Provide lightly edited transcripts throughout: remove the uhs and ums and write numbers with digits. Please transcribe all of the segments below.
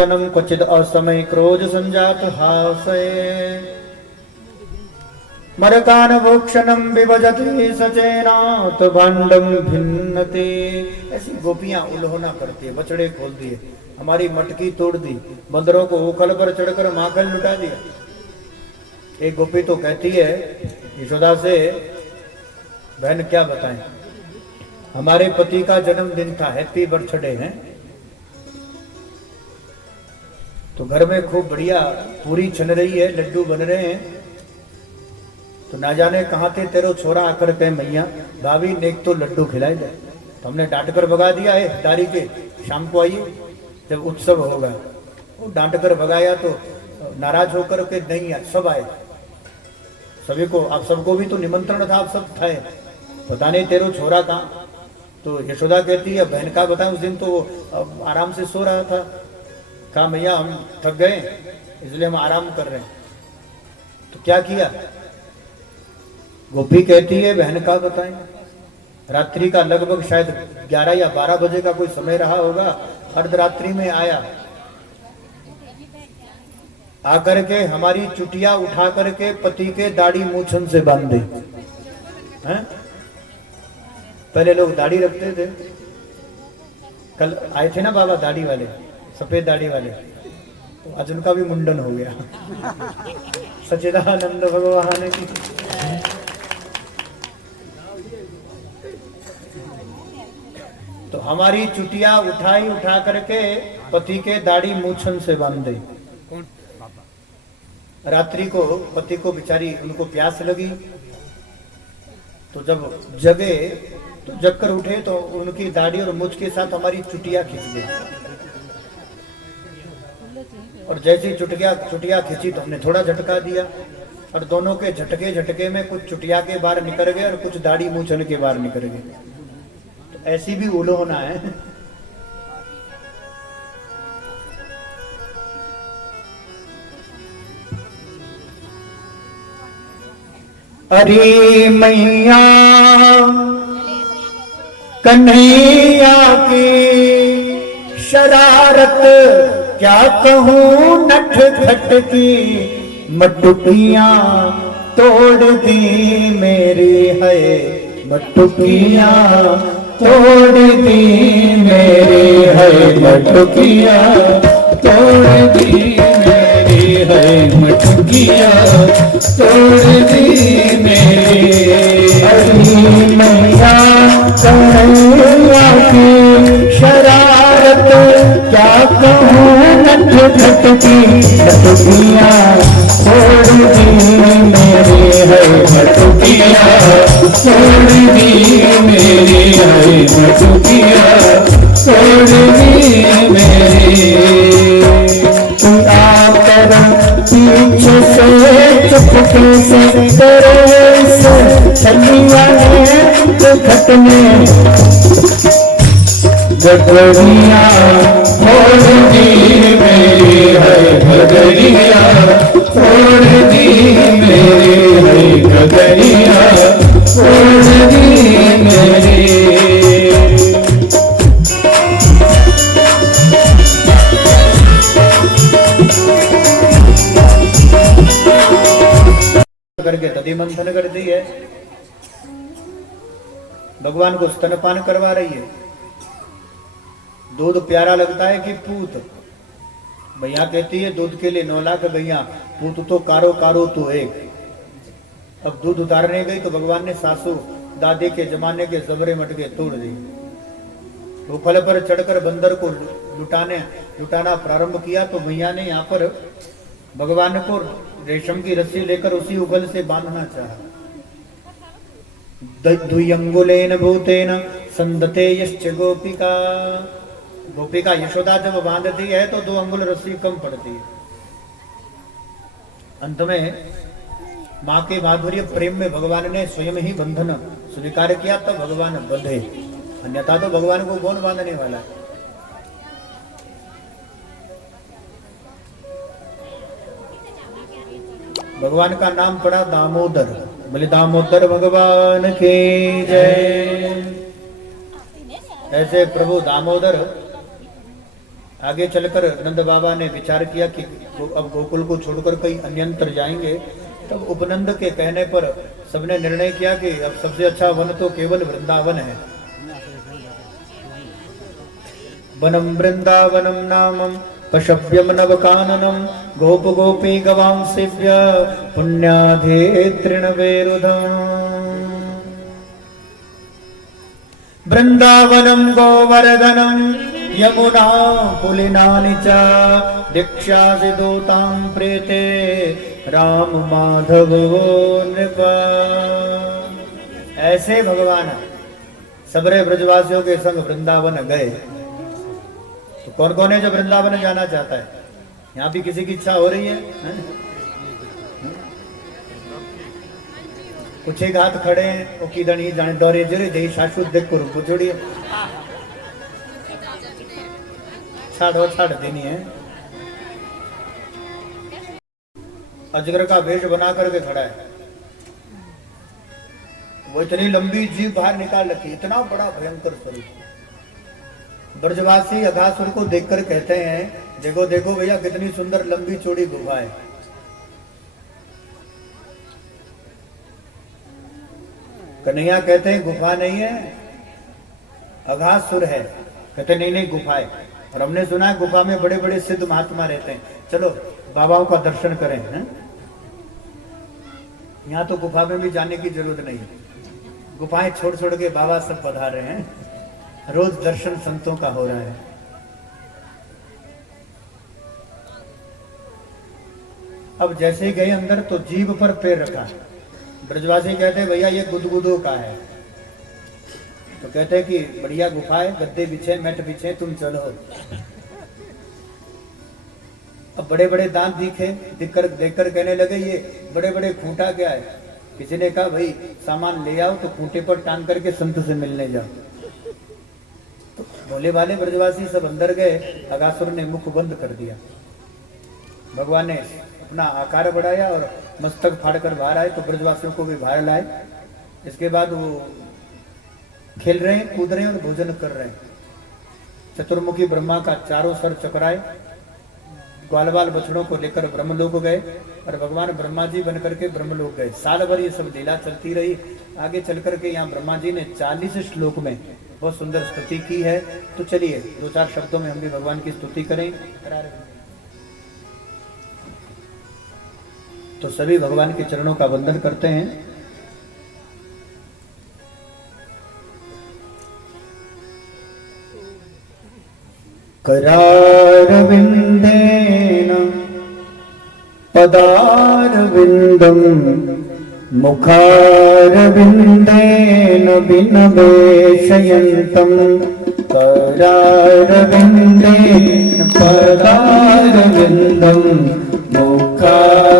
जन्म क्वचित असमय क्रोध संजात हासये मरकान भोक्षणम विभजति सचेनात भांडम भिन्नते। ऐसी गोपियां उल्होना करती है, बछड़े खोल दिए, हमारी मटकी तोड़ दी, बंदरों को उखल पर चढ़कर माखन लुटा दिया। एक गोपी तो कहती है यशोदा से, बहन क्या बताएं, हमारे पति का जन्मदिन था, हैप्पी बर्थडे है, तो घर में खूब बढ़िया पूरी छन रही है, लड्डू बन रहे हैं, तो ना जाने कहां थे तेरो छोरा आकर कहे मैया भाभी ने एक तो लड्डू खिलाए दे। तो हमने डांट कर भगा दिया है दारी के, शाम को आइए जब उत्सव होगा। वो डांट कर भगाया तो नाराज होकर के नहीं आए, सब आए, सभी को, आप सबको भी तो निमंत्रण था, आप सब थे, पता नहीं तेरो छोरा कहाँ। तो यशोदा कहती है बहन का बताएं, उस दिन तो आराम से सो रहा था, कहा मैया हम थक गए इसलिए हम आराम कर रहे हैं। तो क्या किया? गोपी कहती है बहन का बताएं, रात्रि का लगभग शायद 11 या 12 बजे का कोई समय रहा होगा, अर्धरात्रि में आया, आकर के हमारी चुटिया उठा करके पति के दाढ़ी मूछन से बांध दी। हैं? पहले लोग दाढ़ी रखते थे, कल आए थे ना बाबा दाढ़ी वाले, सफेद दाढ़ी वाले, तो आज उनका भी मुंडन हो गया। सच्चिदानंद भगवान की। तो हमारी चुटिया उठा करके पति के दाढ़ी मूछन से बांध दी। रात्रि को पति को बेचारी, उनको प्यास लगी, तो जब जगे तो जग कर उठे तो उनकी दाढ़ी और मुझ के साथ हमारी चुटिया खींच गई, और जैसी चुटिया खींची तो हमने थोड़ा झटका दिया, और दोनों के झटके में कुछ चुटिया के बाहर निकल गए और कुछ दाढ़ी मूछन के बाहर निकल गए। तो ऐसी भी उल्होना है। अरे मैया कन्हैया की शरारत क्या कहूं, नठ खट की मटुकियां तोड़ दी मेरी है, मटुकियां तोड़ दी मेरी है, मटुकियां तोड़ दी मेरी है, मटुकियां तोड़ दी मेरी। अरे मैया कन्हैया की शरारत क्या कहूं, नठ खट की मटुकियां तोड़ दी मेरी है, मटुकियां तोड़ दी मेरी है, मटुकियां तोड़ दी मेरी। आकर पीछे से चुपके से तेरे से छलिया ने घट में गगरिया छोड़ दी मेरी है, गगरिया छोड़ दी मेरी है, गगरिया छोड़ दी मेरी। करके दधि मंथन करती है, भगवान को स्तनपान करवा रही है। दूध प्यारा लगता है कि पूत? भैया कहती है दूध के लिए 9 लाख भैया, पूत तो कारो कारो तो एक। अब दूध उतारने गई तो भगवान ने सासू दादी के जमाने के जबरे मटके तोड़ दी। वो फल पर चढ़कर बंदर को लुटाना प्रारंभ किया, तो भैया ने यहाँ पर भगवान को रेशम की रस्सी लेकर उसी उगल से बांधना चाहा। द्व्यंगुलेन भूतेन संदते यश्च गोपिका। गोपिका यशोदा जब बांधती है तो 2 अंगुल रस्सी कम पड़ती है। अंत में माँ के माधुर्य प्रेम में भगवान ने स्वयं ही बंधन स्वीकार किया, तब भगवान बंधे, अन्यथा तो भगवान को कौन बांधने वाला है। भगवान का नाम पड़ा दामोदर, बोले दामोदर भगवान की जय। ऐसे प्रभु दामोदर आगे चलकर नंद बाबा ने विचार किया कि अब गोकुल को छोड़कर कहीं अन्यंतर जाएंगे। तब उपनंद के कहने पर सबने निर्णय किया कि अब सबसे अच्छा वन तो केवल वृंदावन है। वनम वृंदावनम नामम पशव्यम नवकाननम गोप गोपी गवांसेभ्य पुण्याधे तृणवेरुधम। वृंदावनम गोवर्धनम यमुना पुलिनानि च दीक्षासि दूतां प्रेते राम माधव नृपा। ऐसे भगवान सबरे ब्रजवासियों के संग वृंदावन गए। तो कौन कौन है जो वृंदावन जाना चाहता है? यहाँ भी किसी की इच्छा हो रही है? कुछ एक हाथ खड़े हैं वो किधर नहीं जाने दौरे जरे दे शाश्वत देख कर पुछड़िए छाड़ देनी है। अजगर का वेश बना करके खड़ा है, वो इतनी लंबी जीभ बाहर निकाल रखी, इतना बड़ा भयंकर शरीर। ब्रजवासी अघासुर को देखकर कहते हैं देखो देखो भैया कितनी सुंदर लंबी चौड़ी गुफा है। कन्हैया कहते हैं गुफा नहीं है अघासुर है। कहते नहीं नहीं गुफा है। और हमने सुना है गुफा में बड़े बड़े सिद्ध महात्मा रहते हैं, चलो बाबाओं का दर्शन करें। हैं? यहाँ तो गुफा में भी जाने की जरूरत नहीं, गुफाएं छोड़ छोड़ के बाबा सब पधार रहे हैं, रोज दर्शन संतों का हो रहा है। अब जैसे ही गए अंदर तो जीभ पर पैर रखा। ब्रजवासी कहते हैं भैया ये गुदगुदो का है। तो कहते हैं कि बढ़िया गुफा है, गद्दे बिछे मैट बिछे, तुम चलो। अब बड़े बड़े दांत देखकर कहने लगे ये बड़े बड़े खूंटा क्या है। किसी ने कहा भाई सामान ले आओ, तो खूंटे पर टांग करके संत से मिलने जाओ। तो भोले वाले ब्रजवासी सब अंदर गए, अघासुर ने मुख बंद कर दिया। भगवान ने अपना आकार बढ़ाया और मस्तक फाड़कर बाहर आए, तो ब्रजवासियों को भी बाहर लाए। इसके बाद वो खेल रहे हैं, कूद रहे हैं और भोजन कर रहे हैं। चतुर्मुखी ब्रह्मा का चारों सर चकराए, ग्वाल बाल बछड़ों को लेकर ब्रह्मलोक गए और भगवान ब्रह्मा जी बनकर के ब्रह्मलोक गए। साल भर ये सब लीला चलती रही। आगे चल करके यहाँ ब्रह्मा जी ने 40 श्लोक में बहुत सुंदर स्तुति की है। तो चलिए 2-4 शब्दों में हम भी भगवान की स्तुति करें। तो सभी भगवान के चरणों का वंदन करते हैं। करारविंदेन पदारविंदम मुखारविंदेन विनवेशयन्तम। करारविंदेन पदारविंदम मुखारविंदेन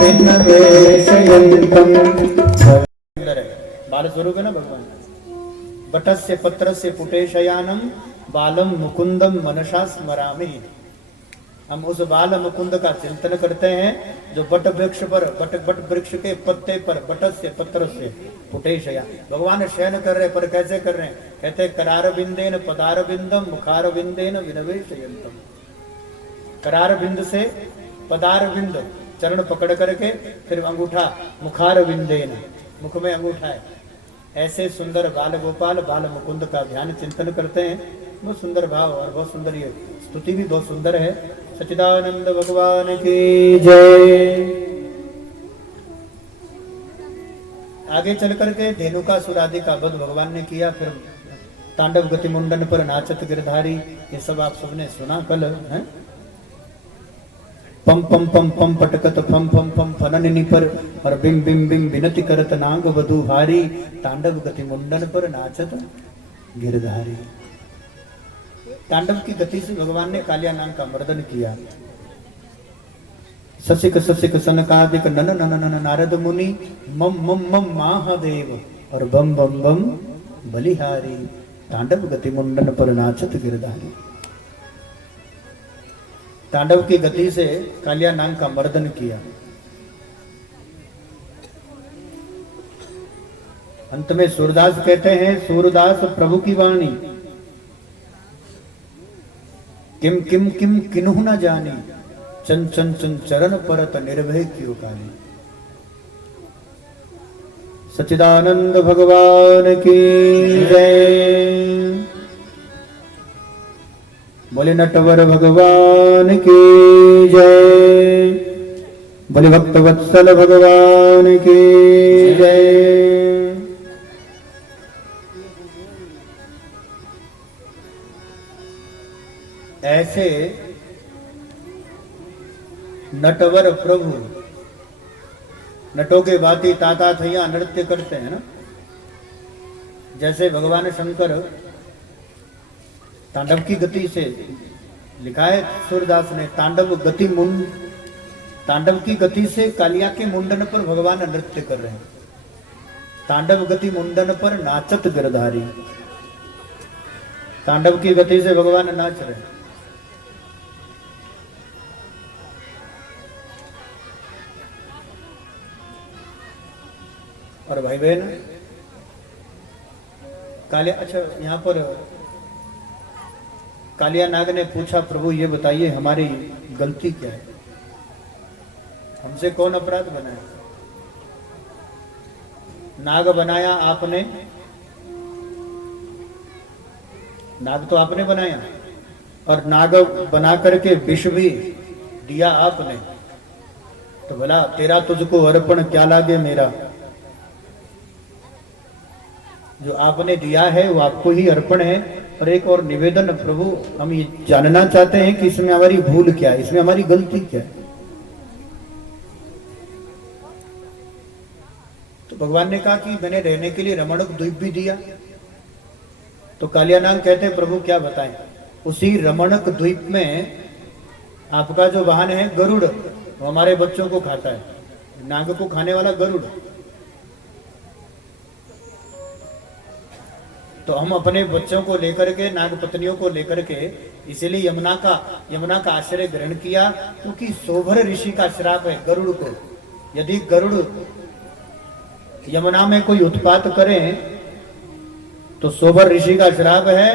विनवेशयन्तम। बाल स्वरूप है ना भगवान। बटस्य पत्रस्य पुटेशयानम बालम मुकुंदम मनसा स्मरामि। हम उस बाल मुकुंद का चिंतन करते हैं जो बट वृक्ष पर बट वृक्ष के पत्ते पर बटस्य पत्र से पुटेशया भगवान शयन कर रहे। पर कैसे कर रहे हैं? कहते करार बिंदेन पदार बिंदम मुखार बिंदेन विनवेशयन्तम। करार बिंद से पदार बिंद चरण पकड़ करके फिर अंगूठा मुखार बिंदेन मुख में अंगूठा है। ऐसे सुंदर बाल गोपाल बाल मुकुंद का ध्यान चिंतन करते हैं। बहुत सुंदर भाव और बहुत सुंदर ये स्तुति भी बहुत सुंदर है। सच्चिदानंद भगवान की जय। आगे चल करके धेनुकासुर आदि का वध भगवान ने किया। फिर तांडव गति मुंडन पर नाचत गिरधारी, ये सब आप सबने सुना कल है। पम पम पम पम पटकत फम फम फम फनन पर और बिम बिम बिम विनति करत नांग वधु हारी। तांडव गति मुंडन पर नाचत गिरधारी। तांडव की गति से भगवान ने कालिया नाग का मर्दन किया। ससिक ससिक सनकादिक नन नन नन नारद मुनि मम मम मम महादेव और बम बम बम बलिहारी। तांडव गति मुंडन पर नाचत गिरधारी। तांडव की गति से कालिया नाग का मर्दन किया। अंत में सूरदास कहते हैं सूरदास प्रभु की वाणी किम किम किम किन्हु न जानी, चन चन चन चरण परत निर्भय क्यों कानी। सच्चिदानंद भगवान की जय। बोले नटवर भगवान की जय। बोले भक्तवत्सल भगवान की जय। ऐसे नटवर प्रभु नटों के भांति ताता थैया नृत्य करते हैं ना। जैसे भगवान शंकर तांडव की गति से, लिखा है सूरदास ने, तांडव की गति से कालिया के मुंडन पर भगवान नृत्य कर रहे हैं। तांडव गति मुंडन पर नाचत गिरधारी। तांडव की गति से भगवान नाच रहे हैं। और भाई बहन कालिया, अच्छा यहाँ पर कालिया नाग ने पूछा, प्रभु ये बताइए हमारी गलती क्या है, हमसे कौन अपराध बनाया? नाग बनाया आपने, नाग तो आपने बनाया, और नाग बना करके विष भी दिया आपने, तो भला तेरा तुझको अर्पण क्या लागे मेरा। जो आपने दिया है वो आपको ही अर्पण है। और एक और निवेदन प्रभु, हम ये जानना चाहते हैं कि इसमें हमारी भूल क्या है, इसमें हमारी गलती क्या है। तो भगवान ने कहा कि मैंने रहने के लिए रमणक द्वीप भी दिया। तो कालियानाग कहते हैं प्रभु क्या बताएं, उसी रमणक द्वीप में आपका जो वाहन है गरुड़, वो हमारे बच्चों को खाता है, नाग को खाने वाला गरुड़। तो हम अपने बच्चों को लेकर के, नाग पत्नियों को लेकर के, इसीलिए यमुना का आश्रय ग्रहण किया, क्योंकि सोभर ऋषि का श्राप है गरुड़ को। यदि गरुड़ यमुना में कोई उत्पात करे तो सोभर ऋषि का श्राप है,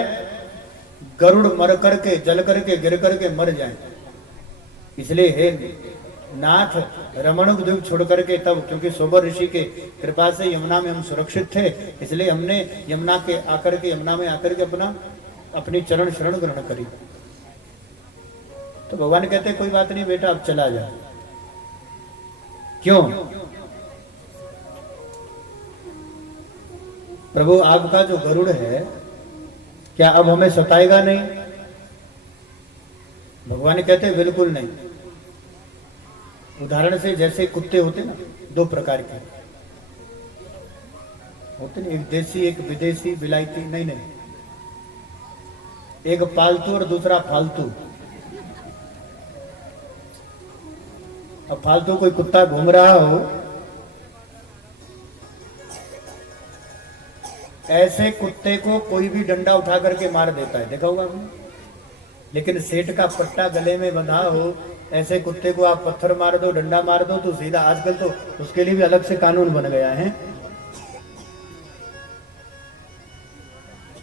गरुड़ मर करके, जल करके, गिर करके मर जाए। इसलिए हे नाथ, रमणक द्वीप छोड़ करके तब, क्योंकि सोबर ऋषि के कृपा से यमुना में हम सुरक्षित थे, इसलिए हमने यमुना में आकर के अपनी चरण शरण ग्रहण करी। तो भगवान कहते कोई बात नहीं बेटा, अब चला जा। क्यों? प्रभु आपका जो गरुड़ है क्या अब हमें सताएगा नहीं? भगवान कहते बिल्कुल नहीं। उदाहरण से जैसे कुत्ते होते ना, दो प्रकार के होते ना, एक देसी एक विदेशी विलायती, नहीं, एक पालतू और दूसरा फालतू। अब फालतू कोई कुत्ता घूम रहा हो, ऐसे कुत्ते को कोई भी डंडा उठा करके मार देता है, देखा होगा आपने। लेकिन सेठ का पट्टा गले में बंधा हो, ऐसे कुत्ते को आप पत्थर मार दो, डंडा मार दो तो सीधा, आजकल तो उसके लिए भी अलग से कानून बन गया है।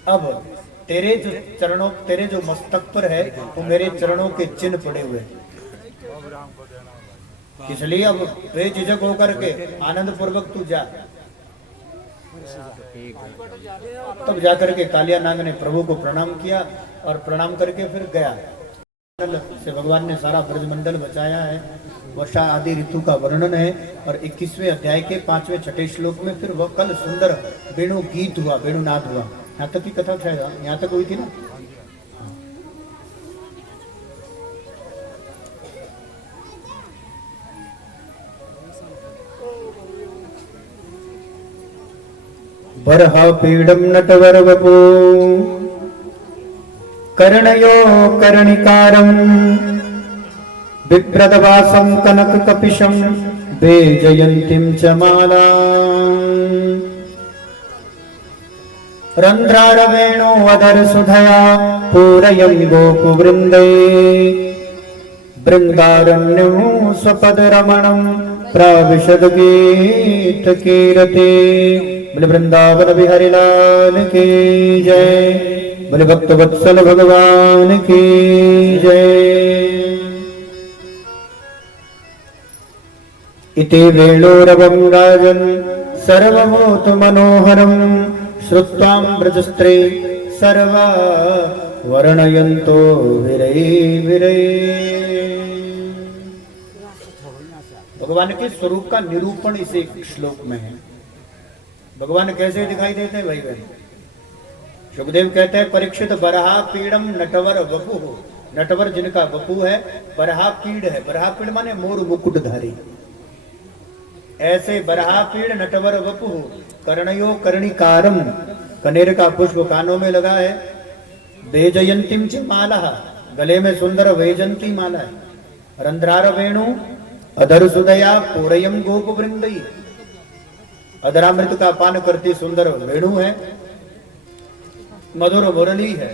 अब तेरे जो मस्तक पर है वो मेरे चरणों के चिन्ह पड़े हुए, इसलिए अब बेझिझक होकर के आनंद पूर्वक तू जा। तब जाकर के कालियानाग ने प्रभु को प्रणाम किया, और प्रणाम करके फिर गया। से भगवान ने सारा ब्रजमंडल बचाया है। वर्षा आदि ऋतु का वर्णन है। और 21वें अध्याय के 5वें 6ठे श्लोक में फिर वह कल सुंदर वेणु गीत हुआ, वेणुनाद हुआ। यहाँ तक की कथा शायद यहाँ तक हुई थी ना। बरहा पीडम नटवर वपु कर्णयो कर्णिकारं बिभ्रदवासं कनककपिशं वेजयन्तीं च मालां रन्ध्रारवेणो अधरसुधया पूरयन् गोपवृन्दे बृन्दारण्यं स्वपदरमणं प्राविशद गीतकीरते। बोले वृंदावन बिहारी लाल की जय। बोले भक्त वत्सल भगवान की जय। इति वेणोरवं राजन् सर्वभूत मनोहरं श्रुत्वां ब्रजस्त्रे सर्वा वर्णयन्तो विरै विरै। भगवान के स्वरूप का निरूपण इस एक श्लोक में है। भगवान कैसे दिखाई देते हैं भाई बहन? सुखदेव कहते हैं परीक्षित बरहा पीड़म नटवर वपु हो। नटवर जिनका वपु है, बरहा पीड़ है। बरहा पीड़ माने मोर मुकुटधारी। ऐसे बरहा पीड़ नटवर वपु हो। कर्णयो कर्णिकारम, कनेर का पुष्प कानों में लगा है। वेजयंतीम च माला, गले में सुंदर वैजंती माला है। रंध्रार वेणु अधर सुदया पूरयम गोप वृंदई, अधरामृत का पान करती सुंदर वेणु है, मधुर मुरली है।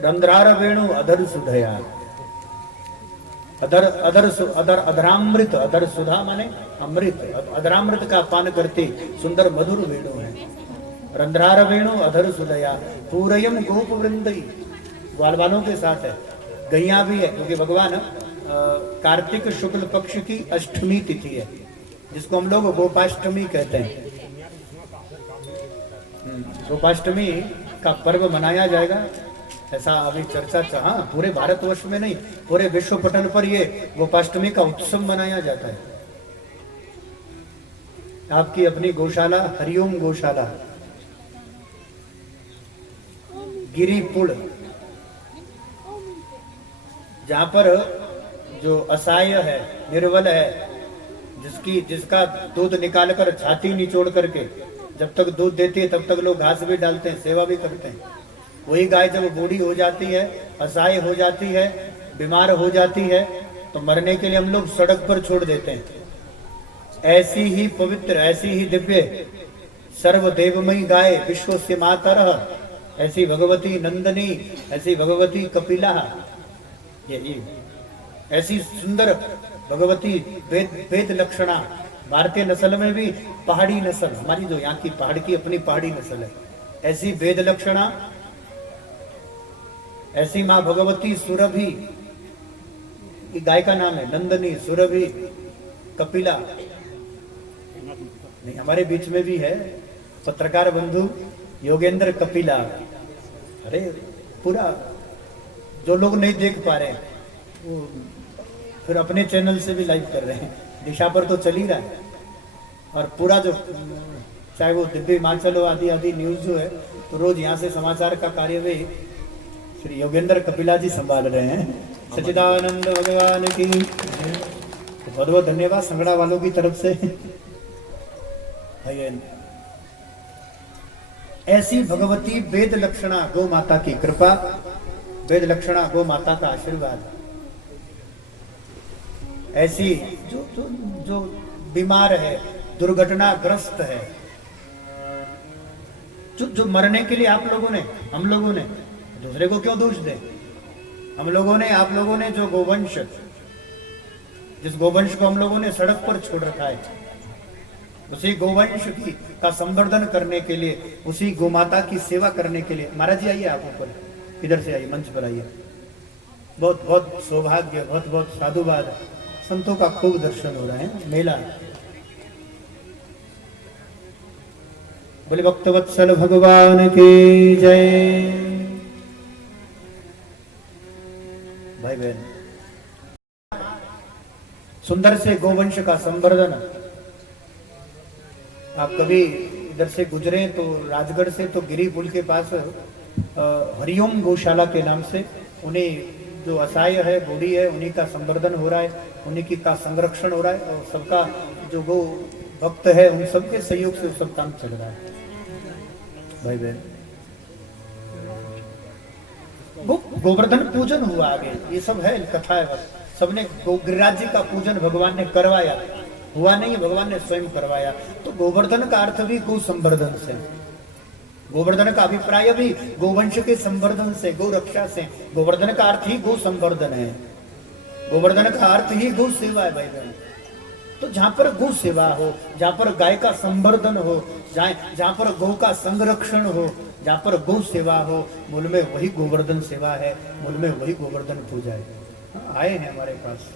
रंध्रार वेणु अधर सुधया, अधर अधर अधर अधरामृत, अधर सुधा माने अमृत, अधरामृत का पान करती सुंदर मधुर वेणु है। रंध्रार वेणु अधर सुदया पूरयम गोप वृंदई, ग्वाल वालों के साथ है। गैया भी है, क्योंकि भगवान कार्तिक शुक्ल पक्ष की अष्टमी तिथि है, जिसको हम लोग गोपाष्टमी कहते हैं। गोपाष्टमी का पर्व मनाया जाएगा, ऐसा अभी चर्चा हाँ पूरे भारतवर्ष में नहीं, पूरे विश्व पटल पर ये गोपाष्टमी का उत्सव मनाया जाता है। आपकी अपनी गौशाला हरिओम गौशाला गिरिपुड़, जहां पर जो असहाय है, निर्बल है, जिसका दूध निकालकर छाती निचोड़ करके जब तक दूध देती है तब तक लोग घास भी डालते हैं, सेवा भी करते हैं। वही गाय जब बूढ़ी हो जाती है, असहाय हो जाती है, बीमार हो जाती है, तो मरने के लिए हम लोग सड़क पर छोड़ देते हैं। ऐसी ही पवित्र, ऐसी ही दिव्य, सर्वदेवमयी गाय, विश्व से मातरः, ऐसी भगवती नंदनी, ऐसी भगवती कपिला, ये ऐसी सुंदर भगवती वेद लक्षणा। भारतीय नस्ल में भी पहाड़ी नस्ल, हमारी जो यहाँ की पहाड़ की अपनी पहाड़ी नस्ल है, ऐसी वेद लक्षणा, ऐसी माँ भगवती सुरभि, गाय का नाम है नंदनी, सुरभि, कपिला। नहीं, हमारे बीच में भी है पत्रकार बंधु योगेंद्र कपिला। अरे पूरा जो लोग नहीं देख पा रहे वो फिर अपने चैनल से भी लाइव कर रहे हैं, दिशा पर तो चल ही रहा है। और पूरा जो चाहे वो दिव्य हिमाचल हो, आदि आदि न्यूज जो है, तो रोज यहाँ से समाचार का कार्य भी श्री योगेंद्र कपिला जी संभाल रहे हैं। सच्चिदानंद भगवान की बहुत बहुत धन्यवाद संगड़ा वालों की तरफ से। ऐसी भगवती वेद लक्षणा गौ माता की कृपा, वेद लक्षणा गौ माता का आशीर्वाद, ऐसी जो जो जो बीमार है, दुर्घटनाग्रस्त है, जो मरने के लिए आप लोगों ने, हम लोगों ने, दूसरे को क्यों दोष दें? हम लोगों ने, आप लोगों ने जो गोवंश, जिस गोवंश को हम लोगों ने सड़क पर छोड़ रखा है, उसी गोवंश की का संवर्धन करने के लिए, उसी गोमाता की सेवा करने के लिए। महाराज जी आइए, आप ऊपर इधर से आइए, मंच पर आइए। बहुत बहुत सौभाग्य, बहुत बहुत साधुवाद, संतों का खूब दर्शन हो रहा है, मेला। बोले भक्तवत्सल भगवान की जय। भाई बहन, सुंदर से गोवंश का संवर्धन। आप कभी इधर से गुजरे तो राजगढ़ से, तो गिरी पुल के पास हरिओम गौशाला के नाम से उन्हें जो असहाय है, बूढ़ी है, उन्हीं का संवर्धन हो रहा है, उन्हीं की का संरक्षण हो रहा है। और सबका जो गो भक्त है, उन सबके सहयोग से सब काम चल रहा है। भाई बहन, गोवर्धन पूजन हुआ आगे, ये सब है कथा है। सबने गिरिराज जी का पूजन भगवान ने करवाया, हुआ नहीं, भगवान ने स्वयं करवाया। तो गोवर्धन का अर्थ भी गो संवर्धन से, गोवर्धन का अभिप्राय भी गोवंश के संवर्धन से, गो रक्षा से। गोवर्धन का अर्थ ही गो संवर्धन है, गोवर्धन का अर्थ ही गो सेवा है। भाई बहन, तो जहां पर गौ सेवा हो, जहां पर गाय का संवर्धन हो, जहां पर गौ का संरक्षण हो, जहां पर गौ सेवा हो, मूल में वही गोवर्धन सेवा है, मूल में वही गोवर्धन पूजा है। आए हैं हमारे पास,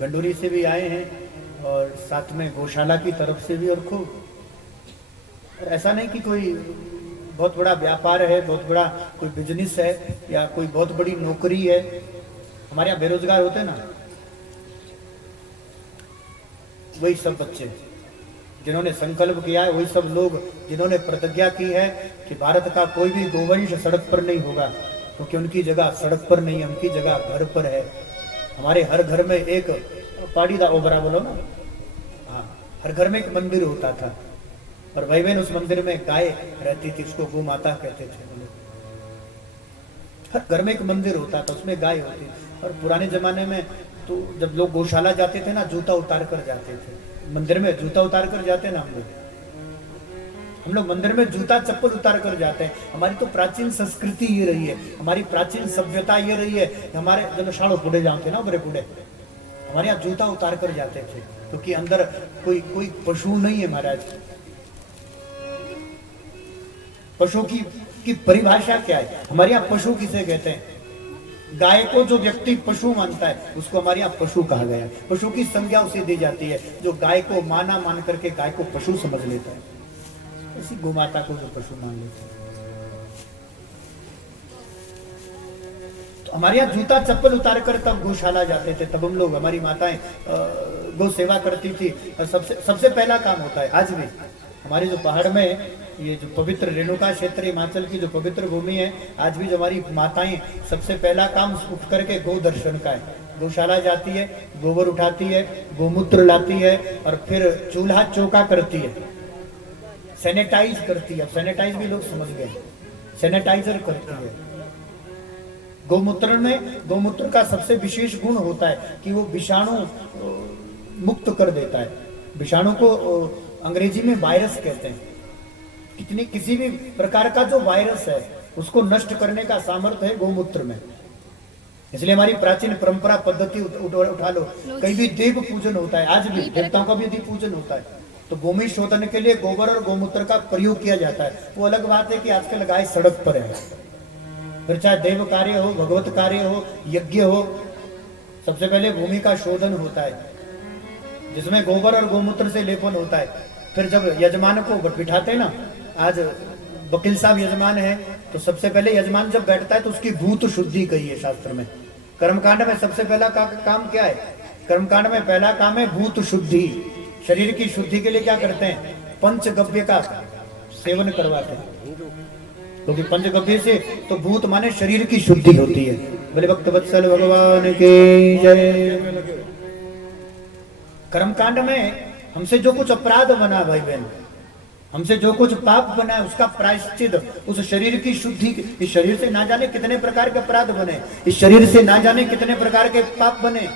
गंडोरी से भी आए हैं और साथ में गौशाला की तरफ से भी, और खूब ऐसा नहीं कि कोई बहुत बड़ा व्यापार है, बहुत बड़ा कोई बिजनेस है या कोई बहुत बड़ी नौकरी है। हमारे यहाँ बेरोजगार होते हैं ना, वही सब बच्चे जिन्होंने संकल्प किया है, वही सब लोग जिन्होंने प्रतिज्ञा की है कि भारत का कोई भी गोवंश सड़क पर नहीं होगा, क्योंकि उनकी जगह सड़क पर नहीं है, उनकी जगह घर पर है। हमारे हर घर में एक पाड़ीदा ओबरा बोलो ना, हाँ, हर घर में एक मंदिर होता था और भाई बहन उस मंदिर में गाय रहती थी, उसको गौ माता कहते थे। हर घर में एक मंदिर होता था, उसमें गाय होती। और पुराने जमाने में तो जब लोग गौशाला जाते थे ना, जूता उतार कर जाते थे। मंदिर में जूता उतार कर जाते ना हम लोग मंदिर में जूता चप्पल उतार कर जाते हैं। हमारी तो प्राचीन संस्कृति ये रही है, हमारी प्राचीन सभ्यता ये रही है। हमारे जब शाड़ो पुड़े जाते ना, बड़े पुड़े, हमारे यहाँ जूता उतार कर जाते थे, क्योंकि अंदर कोई पशु नहीं है महाराज। पशु की परिभाषा क्या है? हमारे यहाँ पशु किसे कहते हैं? गाय को जो व्यक्ति पशु मानता है उसको हमारे यहाँ पशु कहा गया है। पशु की संज्ञा उसे दी जाती है जो गाय को माना मान करके गाय को पशु समझ लेता है। ऐसी गोमाता को जो पशु मान लेता है। तो हमारे यहाँ जूता चप्पल उतार कर तब गौशाला जाते थे, तब हम लोग, हमारी माताएं गौ सेवा करती थी। और सबसे पहला काम होता है, आज भी हमारे जो पहाड़ में ये जो पवित्र रेणुका क्षेत्र, हिमाचल की जो पवित्र भूमि है, आज भी जो हमारी माताएं सबसे पहला काम उठ करके गौ दर्शन का है। गौशाला जाती है, गोबर उठाती है, गोमूत्र लाती है और फिर चूल्हा चौका करती है, सैनिटाइज करती है। अब सैनिटाइज भी लोग समझ गए, सैनिटाइजर करती है। गोमूत्र का सबसे विशेष गुण होता है कि वो विषाणु मुक्त कर देता है। विषाणु को अंग्रेजी में वायरस कहते हैं। किसी भी प्रकार का जो वायरस है उसको नष्ट करने का सामर्थ्य है गोमूत्र में। इसलिए हमारी प्राचीन परंपरा पद्धति उठा लो, कहीं भी देव पूजन होता है, आज भी देवताओं का भी यदि पूजन होता है तो भूमि शोधन के लिए गोबर और गोमूत्र का प्रयोग किया जाता है। वो अलग बात है कि आजकल गाय सड़क पर है, फिर चाहे देव कार्य हो, भगवत कार्य हो, यज्ञ हो, सबसे पहले भूमि का शोधन होता है जिसमें गोबर और गोमूत्र से लेपन होता है। फिर जब यजमान को बिठाते हैं ना, आज वकील साहब यजमान है तो सबसे पहले यजमान जब बैठता है तो उसकी भूत शुद्धि कही है शास्त्र में। कर्मकांड में सबसे पहला काम क्या है? कर्मकांड में पहला काम है भूत शुद्धि। शरीर की शुद्धि के लिए क्या करते हैं? पंचगव्य का सेवन करवाते हैं, क्योंकि पंचगव्य से तो भूत माने शरीर की शुद्धि होती है। बोले भक्त वत्सल भगवान की जय। कर्मकांड में हमसे जो कुछ अपराध बना भाई बहन, हमसे जो कुछ पाप बना उसका प्रायश्चित उस शरीर की शुद्धि। इस शरीर से ना जाने कितने प्रकार के अपराध बने, इस शरीर से ना जाने कितने प्रकार के पाप बने।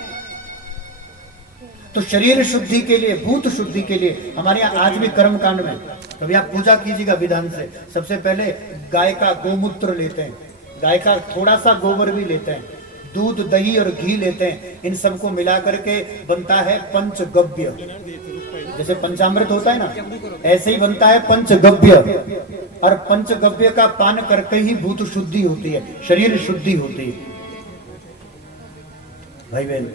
तो शरीर शुद्धि के लिए, भूत शुद्धि के लिए हमारे यहाँ आज भी कर्म कांड में, कभी आप पूजा कीजिएगा विधान से, सबसे पहले गाय का गोमूत्र लेते हैं, गाय का थोड़ा सा गोबर भी लेते हैं, दूध दही और घी लेते हैं, इन सबको मिला करके बनता है पंचगव्य। जैसे पंचामृत होता है ना, ऐसे ही बनता है पंचगव्य। और पंचगव्य का पान करके ही भूत शुद्धि होती है, शरीर शुद्धि होती है भाई बहन।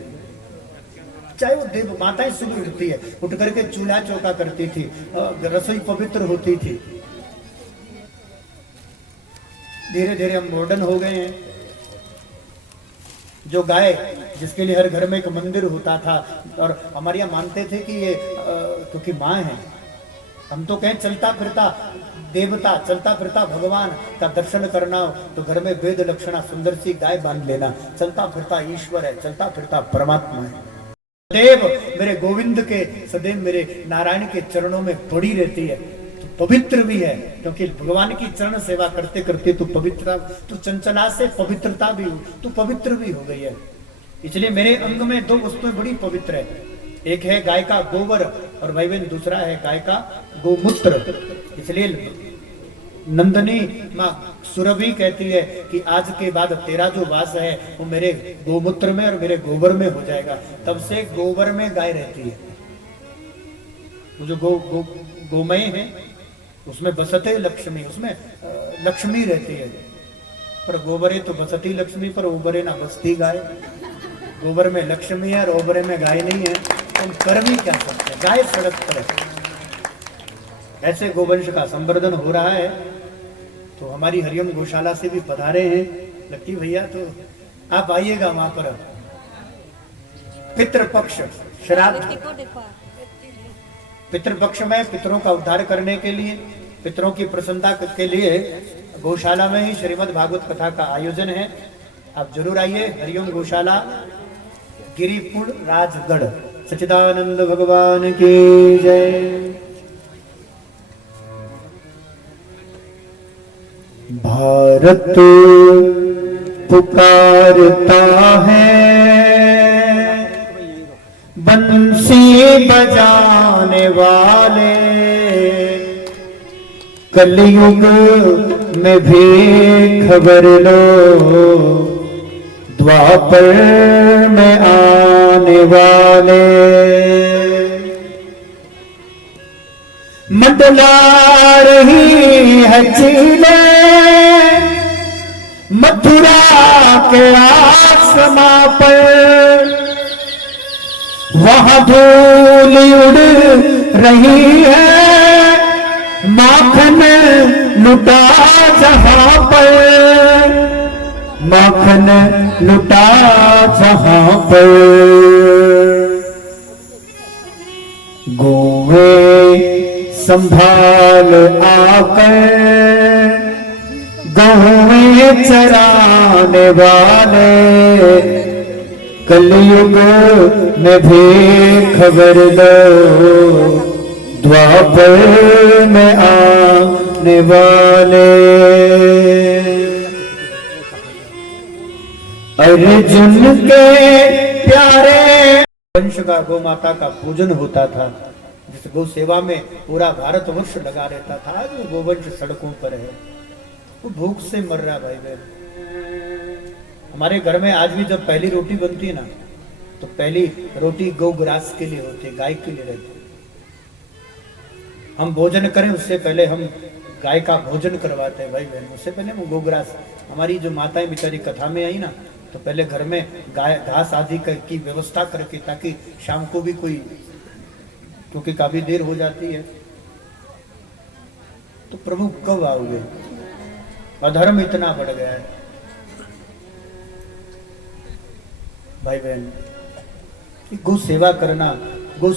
चाहे वो देव माताएं सुबह उठती है, उठ करके चूल्हा चौका करती थी, रसोई पवित्र होती थी। धीरे धीरे हम मॉडर्न हो गए हैं। जो गाय, जिसके लिए हर घर में एक मंदिर होता था, और हमारे यहाँ मानते थे कि ये क्योंकि माँ है, हम तो कहें चलता फिरता देवता, चलता फिरता भगवान का दर्शन करना हो तो घर में वेद लक्षणा सुंदर सी गाय बांध लेना। चलता फिरता ईश्वर है, चलता फिरता परमात्मा है। सदैव मेरे गोविंद के, सदैव मेरे नारायण के चरणों में पड़ी रहती है, तो पवित्र भी है, क्योंकि भगवान की चरण सेवा करते करते तू पवित्रता, तू चंचला से पवित्रता भी हो, तू पवित्र भी हो गई है। इसलिए मेरे अंग में दो वस्तुएं बड़ी पवित्र है, एक है गाय का गोबर और भाई बहन दूसरा है गाय का गोमूत्र। इसलिए नंदनी माँ सुरभि कहती है कि आज के बाद तेरा जो वास है वो मेरे गोमूत्र में और मेरे गोबर में हो जाएगा। तब से गोबर में गाय रहती है। वो जो गोमय है उसमें बसते लक्ष्मी, उसमें लक्ष्मी रहती है। पर गोबरे तो बसती लक्ष्मी, पर ओबरे ना बसती गाय। गोबर में लक्ष्मी है और ओबरे में गाय नहीं है। तुम कर भी क्या सकते हैं, गाय सड़क पर है। ऐसे गोवंश का संवर्धन हो रहा है। तो हमारी हरियम गौशाला से भी पधारे हैं लक्की भैया, तो आप आइएगा वहां पर। पितृपक्ष श्राद्ध, पितृपक्ष में पितरों का उद्धार करने के लिए, पितरों की प्रसन्नता के लिए गौशाला में ही श्रीमद् भागवत कथा का आयोजन है। आप जरूर आइए। हरिओम गौशाला, गिरिपुर, राजगढ़। सच्चिदानंद भगवान की जय। भारत पुकारता है बंसी बजाने वाले, कलयुग में भी खबर लो, द्वापर में आने वाले। मंडला रही है चीले मथुरा के आसमां पर, वहां धूल उड़ रही है, माखन लुटा जहां पर, माखन लुटा जहां पर। गोवे संभाल आकर गौएं चराने वाले, कलयुग में भी खबर दो, द्वापर में आने वाले। अर्जुन के प्यारे वंश का गौ माता का पूजन होता था, जिस गौ सेवा में पूरा भारतवर्ष लगा रहता था। आज वो गोवंश सड़कों पर है, वो भूख से मर रहा भाई बहन। हमारे घर में आज भी जब पहली रोटी बनती है ना, तो पहली रोटी गौ ग्रास के लिए होती है, गाय के लिए रहती है। हम भोजन करें उससे पहले हम गाय का भोजन करवाते हैं भाई बहन, उससे पहले वो गोग्रास। हमारी जो माताएं बेचारी कथा में आई ना, तो पहले घर में गाय घास आदि की व्यवस्था करके, ताकि शाम को भी कोई, क्योंकि काफी देर हो जाती है। तो प्रभु कब आओगे? अधर्म इतना बढ़ गया है भाई बहन। गौ सेवा करना, गौ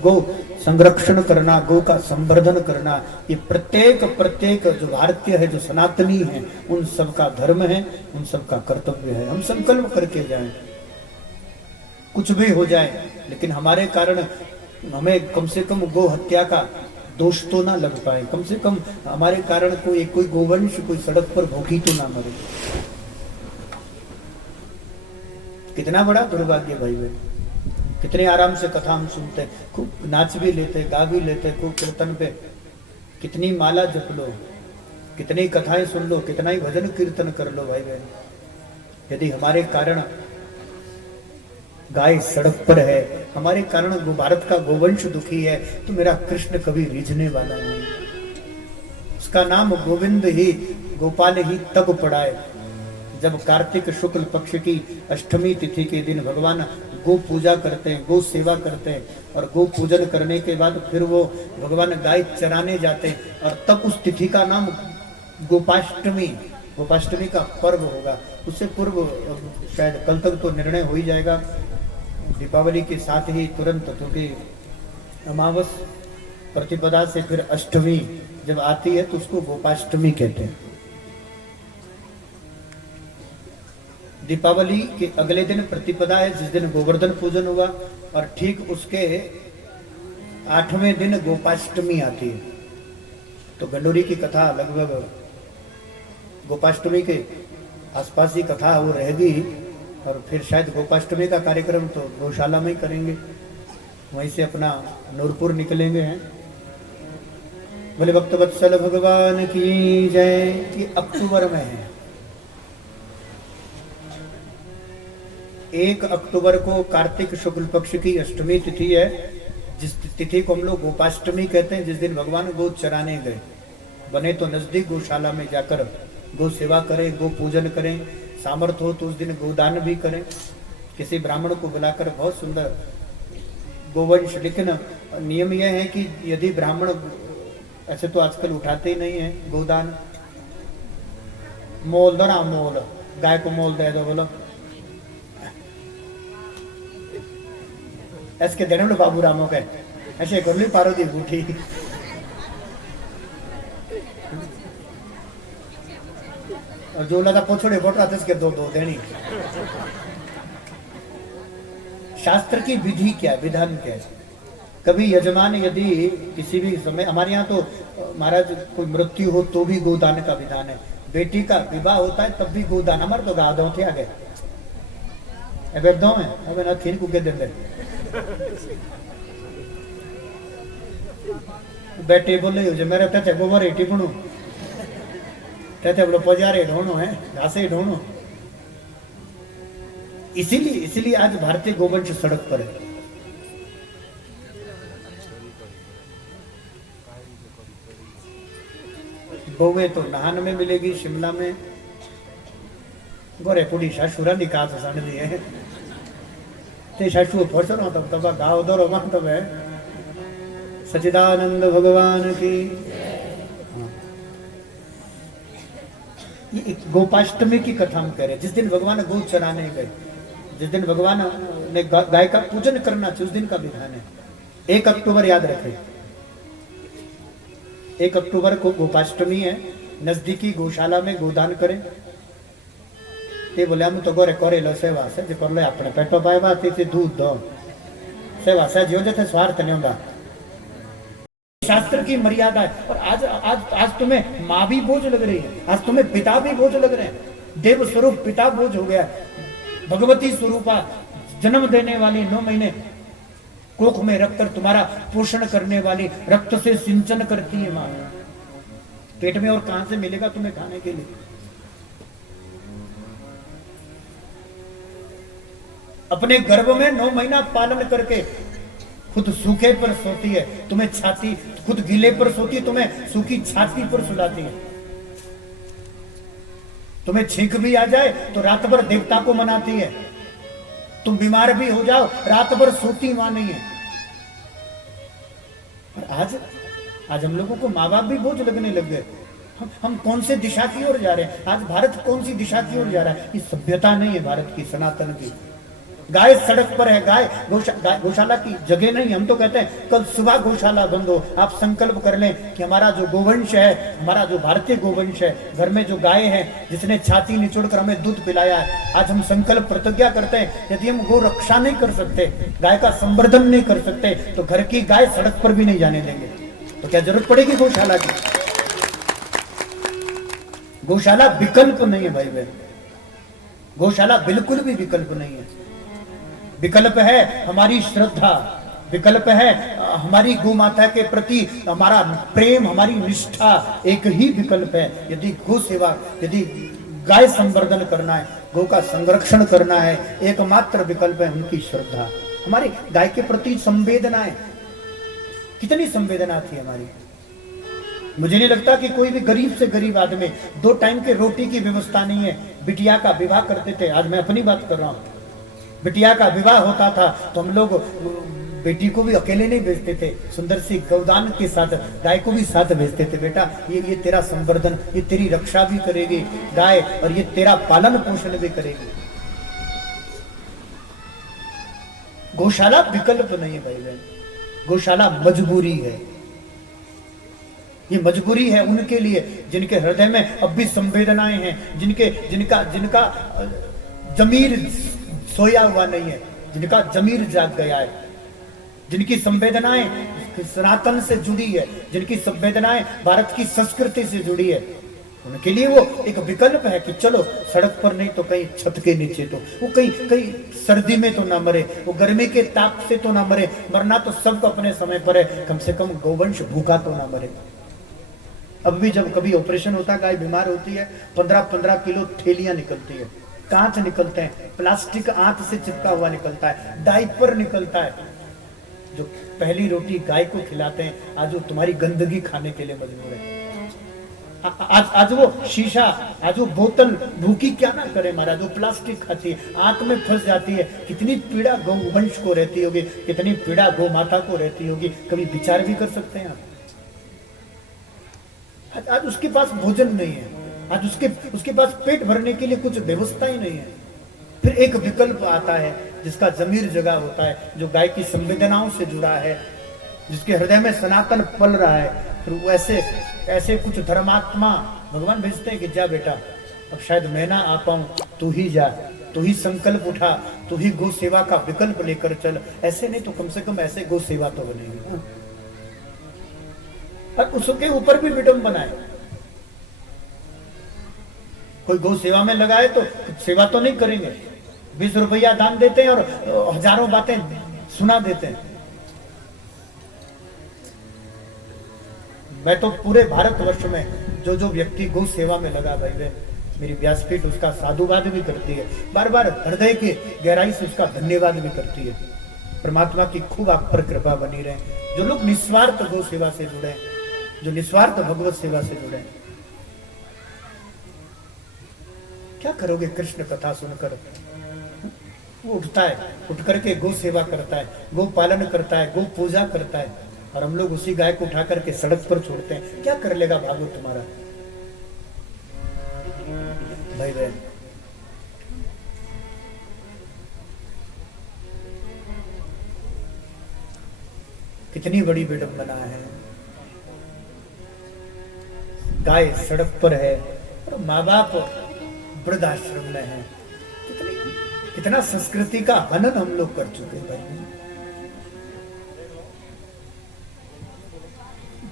गौ संरक्षण करना, गौ का संवर्धन करना, ये प्रत्येक जो भारतीय है, जो सनातनी है, उन सब का धर्म है, उन सब का कर्तव्य है। हम संकल्प करके जाएं, कुछ भी हो जाए, लेकिन हमारे कारण हमें कम से कम गौ हत्या का दोष तो ना लग पाए। कम से कम हमारे कारण कोई गोवंश कोई सड़क पर भूखी तो ना मरे। कितना बड़ा दुर्भाग्य भाई बहन। कितने आराम से कथा हम सुनते, खूब नाच भी लेते, गा भी लेते, खूब कीर्तन पे कितनी माला जप लो, कितनी कथाएं सुन लो, कितना ही भजन कीर्तन कर लो भाई बहन। यदि हमारे कारण गाय सड़क पर है, हमारे कारण भारत का गोवंश दुखी है, तो मेरा कृष्ण कभी रिझने वाला नहीं। उसका नाम गोविंद ही, गोपाल ही तब पड़ा है जब कार्तिक शुक्ल पक्ष की अष्टमी तिथि के दिन भगवान गो पूजा करते हैं, गो सेवा करते हैं, और गो पूजन करने के बाद फिर वो भगवान गाय चराने जाते हैं, और तब उस तिथि का नाम गोपाष्टमी, गोपाष्टमी का पर्व होगा। उससे पूर्व शायद कल तक तो निर्णय हो ही जाएगा, दीपावली के साथ ही तुरंत, क्योंकि अमावस प्रतिपदा से फिर अष्टमी जब आती है तो उसको गोपाष्टमी कहते हैं। दीपावली के अगले दिन प्रतिपदा है, जिस दिन गोवर्धन पूजन हुआ, और ठीक उसके 8वें दिन गोपाष्टमी आती है। तो गंडोरी की कथा लगभग गोपाष्टमी के आसपास ही कथा वो रहेगी, और फिर शायद गोपाष्टमी का कार्यक्रम तो गौशाला में ही करेंगे, वहीं से अपना नूरपुर निकलेंगे हैं। बोले भक्त वत्सल भगवान की जय। ये अक्टूबर में है, 1 अक्टूबर को कार्तिक शुक्ल पक्ष की अष्टमी तिथि है, जिस तिथि को हम लोग गोपाष्टमी कहते हैं, जिस दिन भगवान गो चराने गए। बने तो नजदीक गौशाला में जाकर गो सेवा करें, गो पूजन करें, सामर्थ्य हो तो उस दिन गोदान भी करें। किसी ब्राह्मण को बुलाकर बहुत सुंदर गोवंश। लेकिन नियम यह है कि यदि ब्राह्मण, ऐसे तो आजकल उठाते ही नहीं है गोदान, मोल दो ना, मोल गाय को मोल दे दो, बोलो ऐसे देने बाबू रामो के ऐसे कर ली पार्वती बूठी। और जो लगा पोछड़े बोट रहा था इसके दो दो देनी। शास्त्र की विधि क्या है, विधान क्या है? कभी यजमान यदि किसी भी समय, हमारे यहाँ तो महाराज कोई मृत्यु हो तो भी गोदान का विधान है। बेटी का विवाह होता है तब भी गोदान। हमारे तो गादों थे आगे है ना थीन कुके दे बेटे बोले हो मेरे ते गोबर ही टिपणू ते बोलो पजारे ढोनो है, घासे ढोनो। इसीलिए आज भारतीय गोवंश सड़क पर है। गौवे तो नाहन में मिलेगी, शिमला में गोरे पुड़ी शाशुरा निकास सन दी है ते शाशु फसनो तब गाँव दौरो मान तब है। सच्चिदानंद भगवान की। ये गोपाष्टमी की कथा हम कह रहे हैं, जिस दिन भगवान गौ चराने गए, जिस दिन भगवान ने गाय का पूजन करना चाहिए, उस दिन का विधान है। 1 अक्टूबर याद रखें, 1 अक्टूबर को गोपाष्टमी है। नजदीकी गौशाला में गोदान करें। ये बोले हम तो गोरे करे लो सेवा से जो कर लो अपने पेटो पाए बात इसे दूध दो सेवा से जो थे स्वार्थ नहीं होगा। शास्त्र की मर्यादा है। और आज आज आज तुम्हें माँ भी बोझ लग रही है, आज तुम्हें पिता भी बोझ लग रहे हैं। देव स्वरूप पिता बोझ हो गया, भगवती स्वरूपा जन्म देने वाली 9 महीने कोख में रखकर तुम्हारा पोषण करने वाली, रक्त से सिंचन करती है माँ। पेट में और कहां से मिलेगा तुम्हें खाने के लिए? अपने गर्भ में 9 महीना पालन करके खुद सूखे पर सोती है, तुम्हें छाती, खुद गीले पर सोती है, तुम्हें सूखी छाती पर सुलाती है। तुम्हें छींक भी आ जाए तो रात भर देवता को मनाती है। तुम बीमार भी हो जाओ रात भर सोती मां नहीं है। और आज हम लोगों को माँ बाप भी बोझ लगने लग गए। हम कौन से दिशा की ओर जा रहे हैं? आज भारत कौन सी दिशा की ओर जा रहा है? ये सभ्यता नहीं है भारत की, सनातन की। गाय सड़क पर है, गाय गौशाला की जगह नहीं। हम तो कहते हैं कल सुबह गौशाला बंद हो। आप संकल्प कर लें कि हमारा जो गोवंश है, हमारा जो भारतीय गोवंश है, घर में जो गाय है जिसने छाती निचोड़कर हमें दूध पिलाया है, आज हम संकल्प प्रतिज्ञा करते हैं यदि हम गो रक्षा नहीं कर सकते, गाय का संवर्धन नहीं कर सकते, तो घर की गाय सड़क पर भी नहीं जाने देंगे। तो क्या जरूरत पड़ेगी गौशाला की? गौशाला विकल्प नहीं है भाई बहन, गौशाला बिल्कुल भी विकल्प नहीं है। विकल्प है हमारी श्रद्धा, विकल्प है हमारी गौ माता के प्रति हमारा प्रेम, हमारी निष्ठा। एक ही विकल्प है, यदि गौ सेवा, यदि गाय संवर्धन करना है, गौ का संरक्षण करना है, एकमात्र विकल्प है उनकी श्रद्धा, हमारी गाय के प्रति संवेदनाएं। कितनी संवेदना थी हमारी। मुझे नहीं लगता कि कोई भी गरीब से गरीब आदमी, 2 टाइम के रोटी की व्यवस्था नहीं है, बिटिया का विवाह करते थे। आज मैं अपनी बात कर रहा हूं, बिटिया का विवाह होता था तो हम लोग बेटी को भी अकेले नहीं भेजते थे, सुंदर सी गौदान के साथ गाय को भी साथ भेजते थे। बेटा ये तेरा संवर्धन, ये तेरी रक्षा भी करेगी गाय, और ये तेरा पालन पोषण भी करेगी। गौशाला विकल्प नहीं है भाई बहन, गौशाला मजबूरी है। ये मजबूरी है उनके लिए जिनके हृदय में अब भी संवेदनाएं हैं, जिनका जमीर सोया हुआ नहीं है, जिनका जमीर जाग गया है, जिनकी संवेदनाएं सनातन से जुड़ी है, जिनकी संवेदनाएं भारत की संस्कृति से जुड़ी है, उनके लिए वो एक विकल्प है कि चलो सड़क पर नहीं तो कहीं छत के नीचे, तो वो कहीं सर्दी में तो ना मरे, वो गर्मी के ताप से तो ना मरे, मरना तो सबको अपने समय पर है, कम से कम गौवंश भूखा तो ना मरे। अब भी जब कभी ऑपरेशन होता है, गाय बीमार होती है, 15-15 किलो थैलियां निकलती है, कांच निकलते हैं, प्लास्टिक आंत से चिपका हुआ निकलता है, डायपर निकलता है। जो पहली रोटी गाय को खिलाते हैं, आज वो तुम्हारी गंदगी खाने के लिए मजबूर है। आज वो शीशा, आज वो बोतल भूखी क्या ना करे महाराज, वो प्लास्टिक खाती है, आंत में फंस जाती है। कितनी पीड़ा गौ वंश को रहती होगी, कितनी पीड़ा गौ माता को रहती होगी, कभी विचार भी कर सकते हैं आप? आज उसके पास भोजन नहीं है, आज उसके पास पेट भरने के लिए कुछ व्यवस्था ही नहीं है। फिर एक विकल्प आता है जिसका जमीर जगा होता है, जो गाय की संवेदनाओं से जुड़ा है, जिसके हृदय में सनातन पल रहा है। फिर वैसे ऐसे कुछ धर्मात्मा भगवान भेजते हैं कि जा बेटा, अब शायद मैं ना आ पाऊं, तू ही जा, तू ही संकल्प उठा, तू ही गौ सेवा का विकल्प लेकर चल। ऐसे नहीं तो कम से कम ऐसे गौ सेवा तो बनेगी। और उसके ऊपर भी विडंबना है। कोई गौ सेवा में लगाए तो सेवा तो नहीं करेंगे, 20 रुपया दान देते हैं और हजारों बातें सुना देते हैं। मैं तो पूरे भारतवर्ष में जो जो व्यक्ति गौ सेवा में लगा भाई वे, मेरी व्यासपीठ उसका साधुवाद भी करती है, बार बार हृदय की गहराई से उसका धन्यवाद भी करती है। परमात्मा की खूब आप पर कृपा बनी रहे। जो लोग निस्वार्थ गौ सेवा से जुड़े, जो निस्वार्थ भगवत सेवा से जुड़े, क्या करोगे कृष्ण कथा सुनकर? वो उठता है, उठ करके गौ सेवा करता है, गौ पालन करता है, गौ पूजा करता है, और हम लोग उसी गाय को उठा करके सड़क पर छोड़ते हैं। क्या कर लेगा भागवत तुम्हारा? भाई बहन, कितनी बड़ी विडंबना है। गाय सड़क पर है और माँ बाप वृद्धाश्रम में है। कितना संस्कृति का हनन हम लोग कर चुके हैं भाई।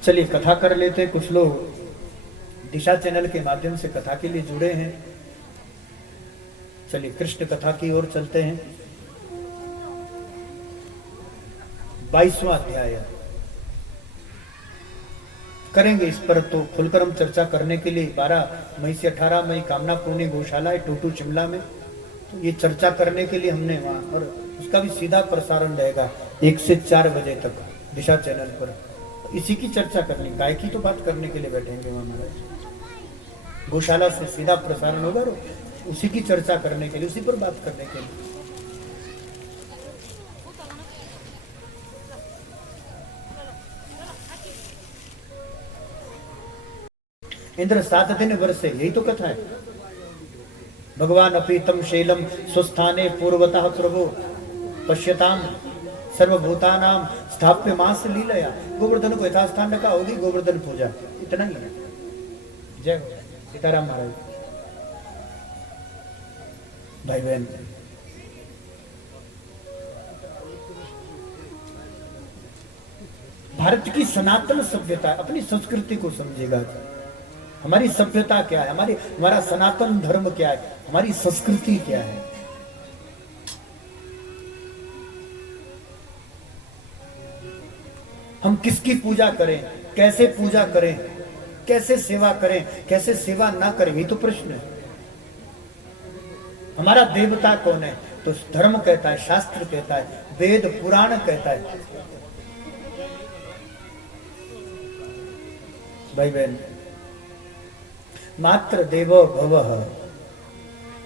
चलिए कथा कर लेते। कुछ लोग दिशा चैनल के माध्यम से कथा के लिए जुड़े हैं। चलिए कृष्ण कथा की ओर चलते हैं। 22वां अध्याय करेंगे। इस पर तो खुलकर हम चर्चा करने के लिए 12 मई से 18 मई कामना पूर्णी गौशाला है टूटू शिमला में, तो ये चर्चा करने के लिए हमने वहां, और उसका भी सीधा प्रसारण रहेगा 1 से 4 बजे तक दिशा चैनल पर। इसी की चर्चा करनी, गाय की तो बात करने के लिए बैठेंगे वहां महाराज। गौशाला से सीधा प्रसारण होगा और उसी की चर्चा करने के लिए, उसी पर बात करने के लिए। इंद्र 7 दिन वर्षे, यही तो कथा है। भगवान अपीतम शैलम स्वस्थाने पूर्वतः प्रभु पश्यताम सर्वभूतानाम स्थाप्य मास लीलया। गोवर्धन को यथास्थान रखा, होगी गोवर्धन पूजा, इतना ही है। जय सीताराम महाराज। भाई बहन, भारत की सनातन सभ्यता अपनी संस्कृति को समझेगा। हमारी सभ्यता क्या है, हमारा सनातन धर्म क्या है, हमारी संस्कृति क्या है। हम किसकी पूजा करें, कैसे पूजा करें, कैसे सेवा करें, कैसे सेवा ना करें, ये तो प्रश्न है। हमारा देवता कौन है? तो धर्म कहता है, शास्त्र कहता है, वेद पुराण कहता है। भाई बहन, मात्र देवो भवः,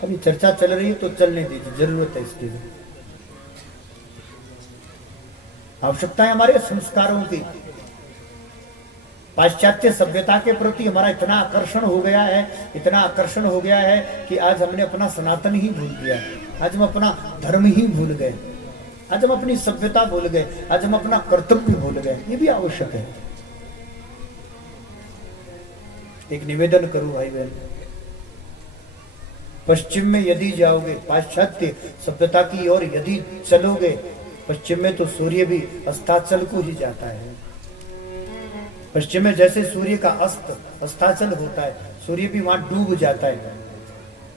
अभी चर्चा चल रही है तो चलने दीजिए, जरूरत है इसकी, आवश्यकता है हमारे संस्कारों की। पाश्चात्य सभ्यता के प्रति हमारा इतना आकर्षण हो गया है, इतना आकर्षण हो गया है कि आज हमने अपना सनातन ही भूल दिया। आज हम अपना धर्म ही भूल गए, आज हम अपनी सभ्यता भूल गए, आज हम अपना कर्तव्य भूल गए। ये भी आवश्यक है। एक निवेदन करूं भाई बहन, पश्चिम में यदि जाओगे, पाश्चात्य सभ्यता की ओर यदि चलोगे, पश्चिम में तो सूर्य भी अस्ताचल को ही जाता है। पश्चिम में जैसे सूर्य का अस्ताचल होता है, सूर्य भी वहां डूब जाता है।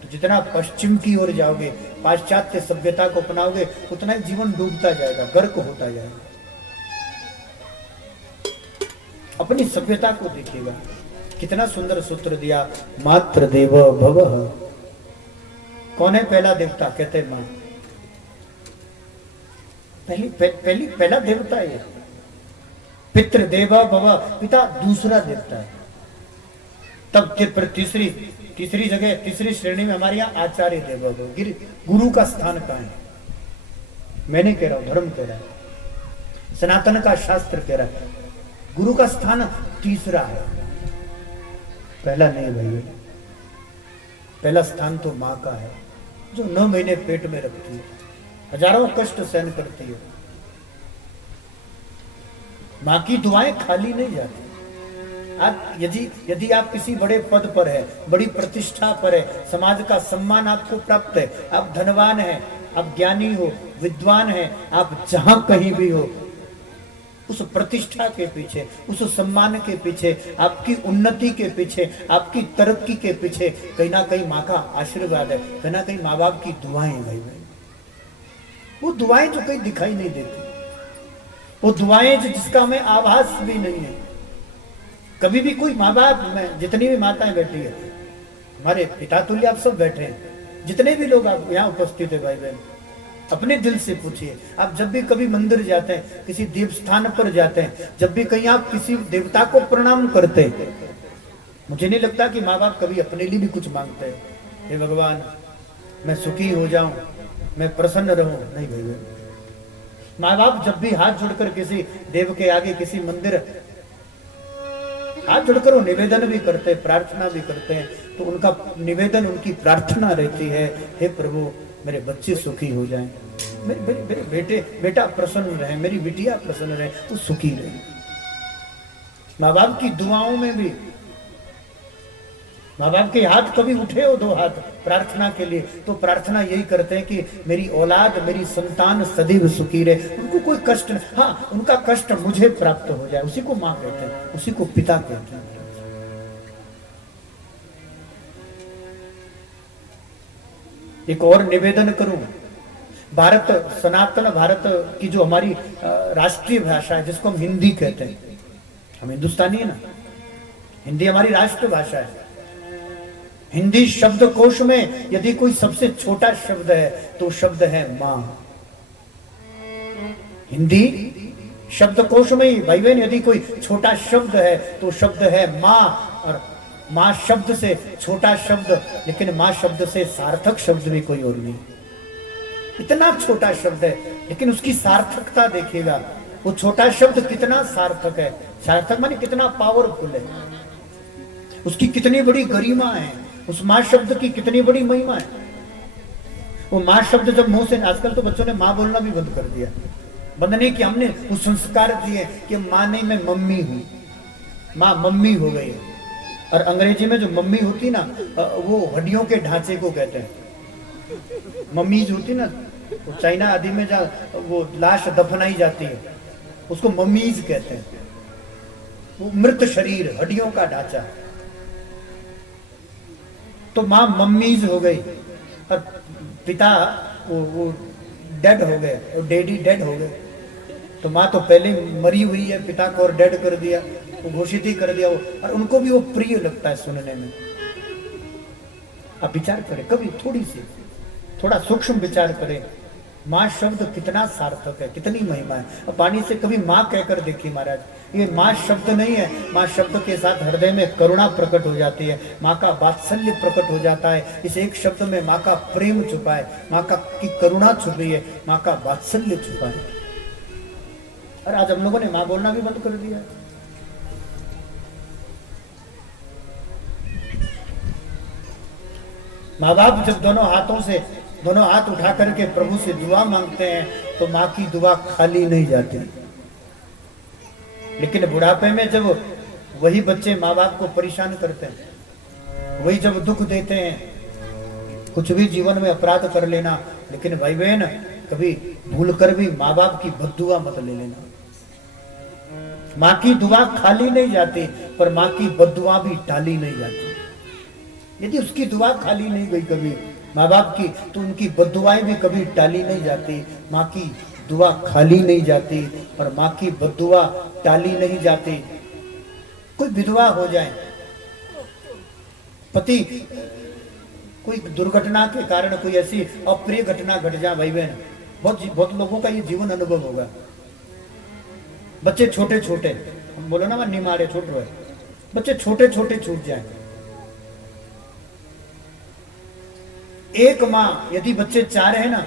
तो जितना पश्चिम की ओर जाओगे, पाश्चात्य सभ्यता को अपनाओगे, उतना ही जीवन डूबता जाएगा, गर्क होता जाएगा। अपनी सभ्यता को देखिएगा, कितना सुंदर सूत्र दिया, मात्र देव भव। कौन है पहला देवता? कहते मां। पहला देवता है। पितृ देव भव, पिता दूसरा देवता है। तब फिर तीसरी जगह, तीसरी श्रेणी में हमारे यहाँ आचार्य देव भव। गुरु का स्थान कहाँ है? मैं नहीं कह रहा हूं, धर्म कह रहा है, सनातन का शास्त्र कह रहा है। गुरु का स्थान तीसरा है, पहला नहीं भाई। पहला स्थान तो मां का है, जो 9 महीने पेट में रखती है, हजारों कष्ट सहन करती है। मां की दुआएं खाली नहीं जाती। आप यदि आप किसी बड़े पद पर है, बड़ी प्रतिष्ठा पर है, समाज का सम्मान आपको प्राप्त है, आप धनवान हैं, आप ज्ञानी हो, विद्वान हैं, आप जहां कहीं भी हो, उस प्रतिष्ठा के पीछे, उस सम्मान के पीछे, आपकी उन्नति के पीछे, आपकी तरक्की के पीछे कहीं ना कहीं माँ का आशीर्वाद है, कहीं ना कहीं माँ बाप की दुआएं भाई। वो दुआएं जो कहीं दिखाई नहीं देती, वो दुआएं जिसका हमें आभास भी नहीं है। कभी भी कोई माँ बाप में, जितनी भी माताएं बैठी है, हमारे पिता तुल्य आप सब बैठे हैं, जितने भी लोग आप यहाँ उपस्थित है भाई बहन, अपने दिल से पूछिए। आप जब भी कभी मंदिर जाते हैं, किसी देव स्थान पर जाते हैं, जब भी कहीं आप किसी देवता को प्रणाम करते हैं, मुझे नहीं लगता कि माँ बाप कभी अपने लिए भी कुछ मांगते हैं, हे भगवान मैं सुखी हो जाऊं, मैं प्रसन्न रहूं। नहीं भाई, माँ बाप जब भी हाथ जोड़कर किसी देव के आगे, किसी मंदिर हाथ जोड़कर वो निवेदन भी करते हैं, प्रार्थना भी करते हैं, तो उनका निवेदन, उनकी प्रार्थना रहती है, हे प्रभु मेरे बच्चे सुखी हो जाएं, मेरे बेटा प्रसन्न रहे, मेरी बिटिया प्रसन्न रहे, वो सुखी रहे। माँ बाप की दुआओं में भी, माँ बाप के हाथ कभी उठे हो 2 हाथ प्रार्थना के लिए, तो प्रार्थना यही करते हैं कि मेरी औलाद, मेरी संतान सदैव सुखी रहे, उनको कोई कष्ट नहीं, हाँ उनका कष्ट मुझे प्राप्त हो जाए, उसी को माँ कहते हैं, उसी को पिता कहते हैं। एक और निवेदन करूं, भारत, सनातन भारत की जो हमारी राष्ट्रीय भाषा है, जिसको हम हिंदी कहते हैं, हम हिंदुस्तानी है ना, हिंदी हमारी राष्ट्र भाषा है। हिंदी शब्दकोश में यदि कोई सबसे छोटा शब्द है तो शब्द है मां। हिंदी शब्दकोश में ही भाई बहन यदि कोई छोटा शब्द है तो शब्द है मां। और मां शब्द से छोटा शब्द, लेकिन मां शब्द से सार्थक शब्द भी कोई और नहीं। इतना छोटा शब्द है लेकिन उसकी सार्थकता देखिएगा, वो छोटा शब्द कितना सार्थक है। सार्थक माने कितना पावरफुल है, उसकी कितनी बड़ी गरिमा है, उस मां शब्द की कितनी बड़ी महिमा है। वो मां शब्द जब मुंह से, आजकल तो बच्चों ने मां बोलना भी बंद कर दिया, बंद नहीं कि हमने वो संस्कार दिए कि मां नहीं मैं मम्मी हूं, मां मम्मी हो गई है। और अंग्रेजी में जो मम्मी होती ना, वो हड्डियों के ढांचे को कहते हैं। मम्मीज होती ना, वो चाइना आदि में जहाँ वो लाश दफनाई जाती है, उसको मम्मीज कहते हैं। वो मृत शरीर, हड्डियों का ढांचा। तो माँ मम्मीज हो गई और पिता वो डेड हो गए, और डैडी डेड हो गए। तो माँ तो पहले मरी हुई है, पिता को और डेड कर दिया, वो घोषित ही कर दिया वो, और उनको भी वो प्रिय लगता है सुनने में। आप विचार करें, कभी थोड़ा सूक्ष्म विचार करें, माँ शब्द कितना सार्थक है, कितनी महिमा है। और पानी से कभी माँ कहकर देखिए महाराज, ये माँ शब्द नहीं है, माँ शब्द के साथ हृदय में करुणा प्रकट हो जाती है, माँ का वात्सल्य प्रकट हो जाता है। इस एक शब्द में माँ का प्रेम छुपा है, माँ का की करुणा छुपी है, माँ का वात्सल्य छुपा है। और आज हम लोगों ने माँ बोलना भी बंद कर दिया है। माँ बाप जब दोनों हाथ उठा करके प्रभु से दुआ मांगते हैं तो माँ की दुआ खाली नहीं जाती। लेकिन बुढ़ापे में जब वही बच्चे माँ बाप को परेशान करते हैं, वही जब दुख देते हैं, कुछ भी जीवन में अपराध कर लेना, लेकिन भाई बहन कभी भूल कर भी माँ बाप की बद्दुआ मत ले लेना। माँ की दुआ खाली नहीं जाती, पर माँ की बद्दुआ भी टाली नहीं जाती। यदि उसकी दुआ खाली नहीं गई कभी माँ बाप की, तो उनकी बद्दुआएं भी कभी टाली नहीं जाती। माँ की दुआ खाली नहीं जाती और माँ की बद्दुआ टाली नहीं जाती। कोई विधवा हो जाए, पति कोई दुर्घटना के कारण कोई ऐसी अप्रिय घटना घट जाए भाई बहन, बहुत लोगों का ये जीवन अनुभव होगा। बच्चे छोटे छोटे, हम बोलो ना निमाड़े छोटे हुए, बच्चे छोटे छोटे छूट जाए। एक माँ यदि बच्चे चाह रहे हैं ना,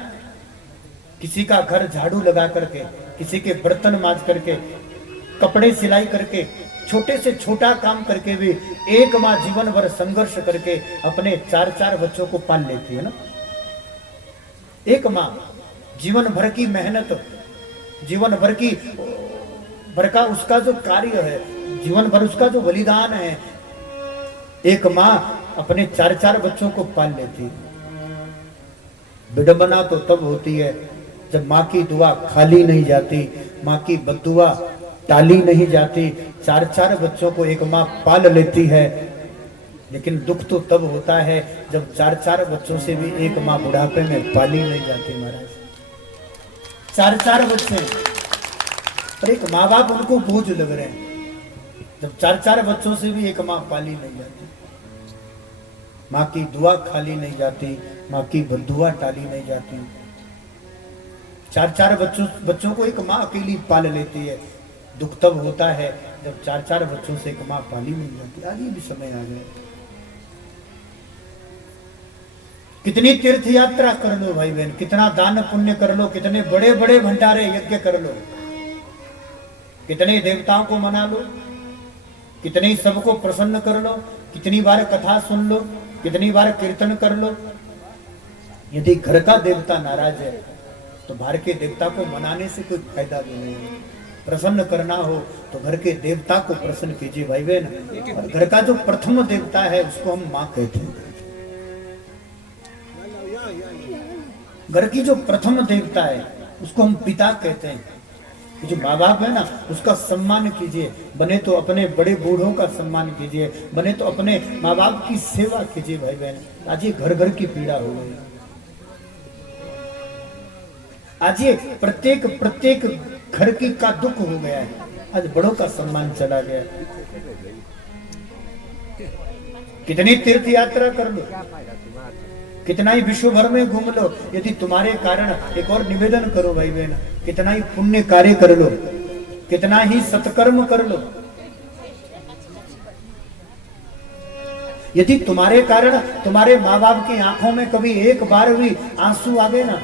किसी का घर झाड़ू लगा करके, किसी के बर्तन मांज करके, कपड़े सिलाई करके, छोटे से छोटा काम करके भी एक माँ जीवन भर संघर्ष करके अपने 4-4 बच्चों को पाल लेती है ना। एक माँ जीवन भर की मेहनत, जीवन भर का उसका जो कार्य है, जीवन भर उसका जो बलिदान है, एक माँ अपने 4-4 बच्चों को पाल लेती है। विडंबना तो तब होती है जब माँ की दुआ खाली नहीं जाती, माँ की बद्दुआ टाली नहीं जाती। 4-4 बच्चों को एक माँ पाल लेती है, लेकिन दुख तो तब होता है जब 4-4 बच्चों से भी एक माँ बुढ़ापे में पाली नहीं जाती। महाराज 4-4 बच्चे और एक माँ बाप उनको बोझ लग रहे हैं, जब 4-4 बच्चों से भी एक माँ पाली नहीं जाती, माँ की दुआ खाली नहीं जाती, माँ की बद्दुआ टाली नहीं जाती। 4-4 बच्चों को एक माँ अकेली पाल लेती है। दुख तब होता है जब 4-4 बच्चों से एक माँ पाली नहीं जाती। आज ये भी समय आ गया। कितनी तीर्थ यात्रा कर लो भाई बहन, कितना दान पुण्य कर लो, कितने बड़े बड़े भंडारे यज्ञ कर लो, कितने देवताओं को मना लो, कितने सबको प्रसन्न कर लो, कितनी बार कथा सुन लो, कितनी बार कीर्तन कर लो, यदि घर का देवता नाराज है तो बाहर के देवता को मनाने से कोई फायदा भी नहीं है। प्रसन्न करना हो तो घर के देवता को प्रसन्न कीजिए भाई बहन। और घर का जो प्रथम देवता है उसको हम माँ कहते हैं। घर की जो प्रथम देवता है उसको हम पिता कहते हैं। जो माँ बाप है ना उसका सम्मान कीजिए, बने तो अपने बड़े बूढ़ों का सम्मान कीजिए, बने तो अपने माँ बाप की सेवा कीजिए भाई बहन। आज ये घर घर की पीड़ा हो गई, आज ये प्रत्येक घर की का दुख हो गया है। आज बड़ों का सम्मान चला गया। कितनी तीर्थ यात्रा कर लो, कितना ही विश्व भर में घूम लो, यदि तुम्हारे कारण, एक और निवेदन करो भाई बहन, कितना ही पुण्य कार्य कर लो, कितना ही सत्कर्म कर लो, यदि तुम्हारे कारण तुम्हारे माँ बाप की आंखों में कभी एक बार भी आंसू आ गए ना,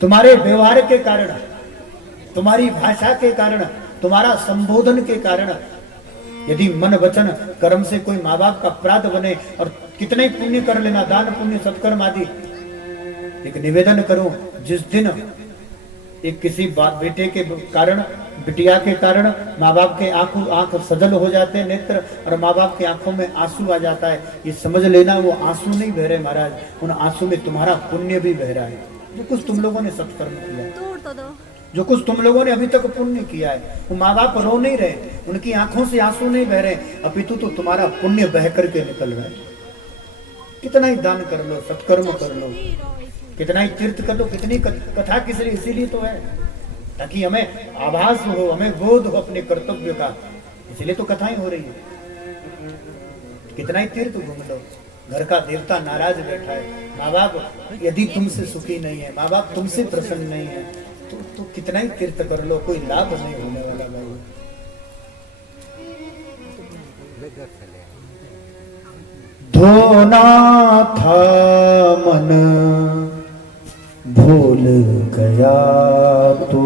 तुम्हारे व्यवहार के कारण, तुम्हारी भाषा के कारण, तुम्हारा संबोधन के कारण, यदि मन वचन कर्म से कोई माँ बाप का अपराध बने, और कितने ही पुण्य कर लेना, दान पुण्य सत्कर्म आदि, एक निवेदन करूं, जिस दिन एक किसी बेटे के कारण, बिटिया के कारण माँ बाप के आंख सजल हो जाते हैं नेत्र, और माँ बाप की आंखों में आंसू आ जाता है, ये समझ लेना वो आंसू नहीं बह रहे महाराज, उन आंसू में तुम्हारा पुण्य भी बह रहा है। जो कुछ तुम लोगों ने सत्कर्म किया, जो कुछ तुम लोगों ने अभी तक पुण्य किया है, वो माँ बाप रो नहीं रहे, उनकी आंखों से आंसू नहीं बह रहे, अपितु तो तुम्हारा पुण्य बह करके निकल रहा है। कितना ही दान कर लो, सत्कर्म कर लो, कितना ही तीर्थ कर लो, कितनी कथा किस लिए, इसीलिए तो है ताकि हमें आभास हो, हमें बोध हो अपने कर्तव्य का, इसलिए तो कथाएं हो रही है। कितना ही तीर्थ घूम लो, घर का देवता नाराज बैठा है, माँ बाप यदि तुमसे सुखी नहीं है, माँ बाप तुमसे प्रसन्न नहीं है, तो कितना ही तीर्थ कर लो, कोई लाभ नहीं होने वाला भाई। धोना था मन भूल गया तो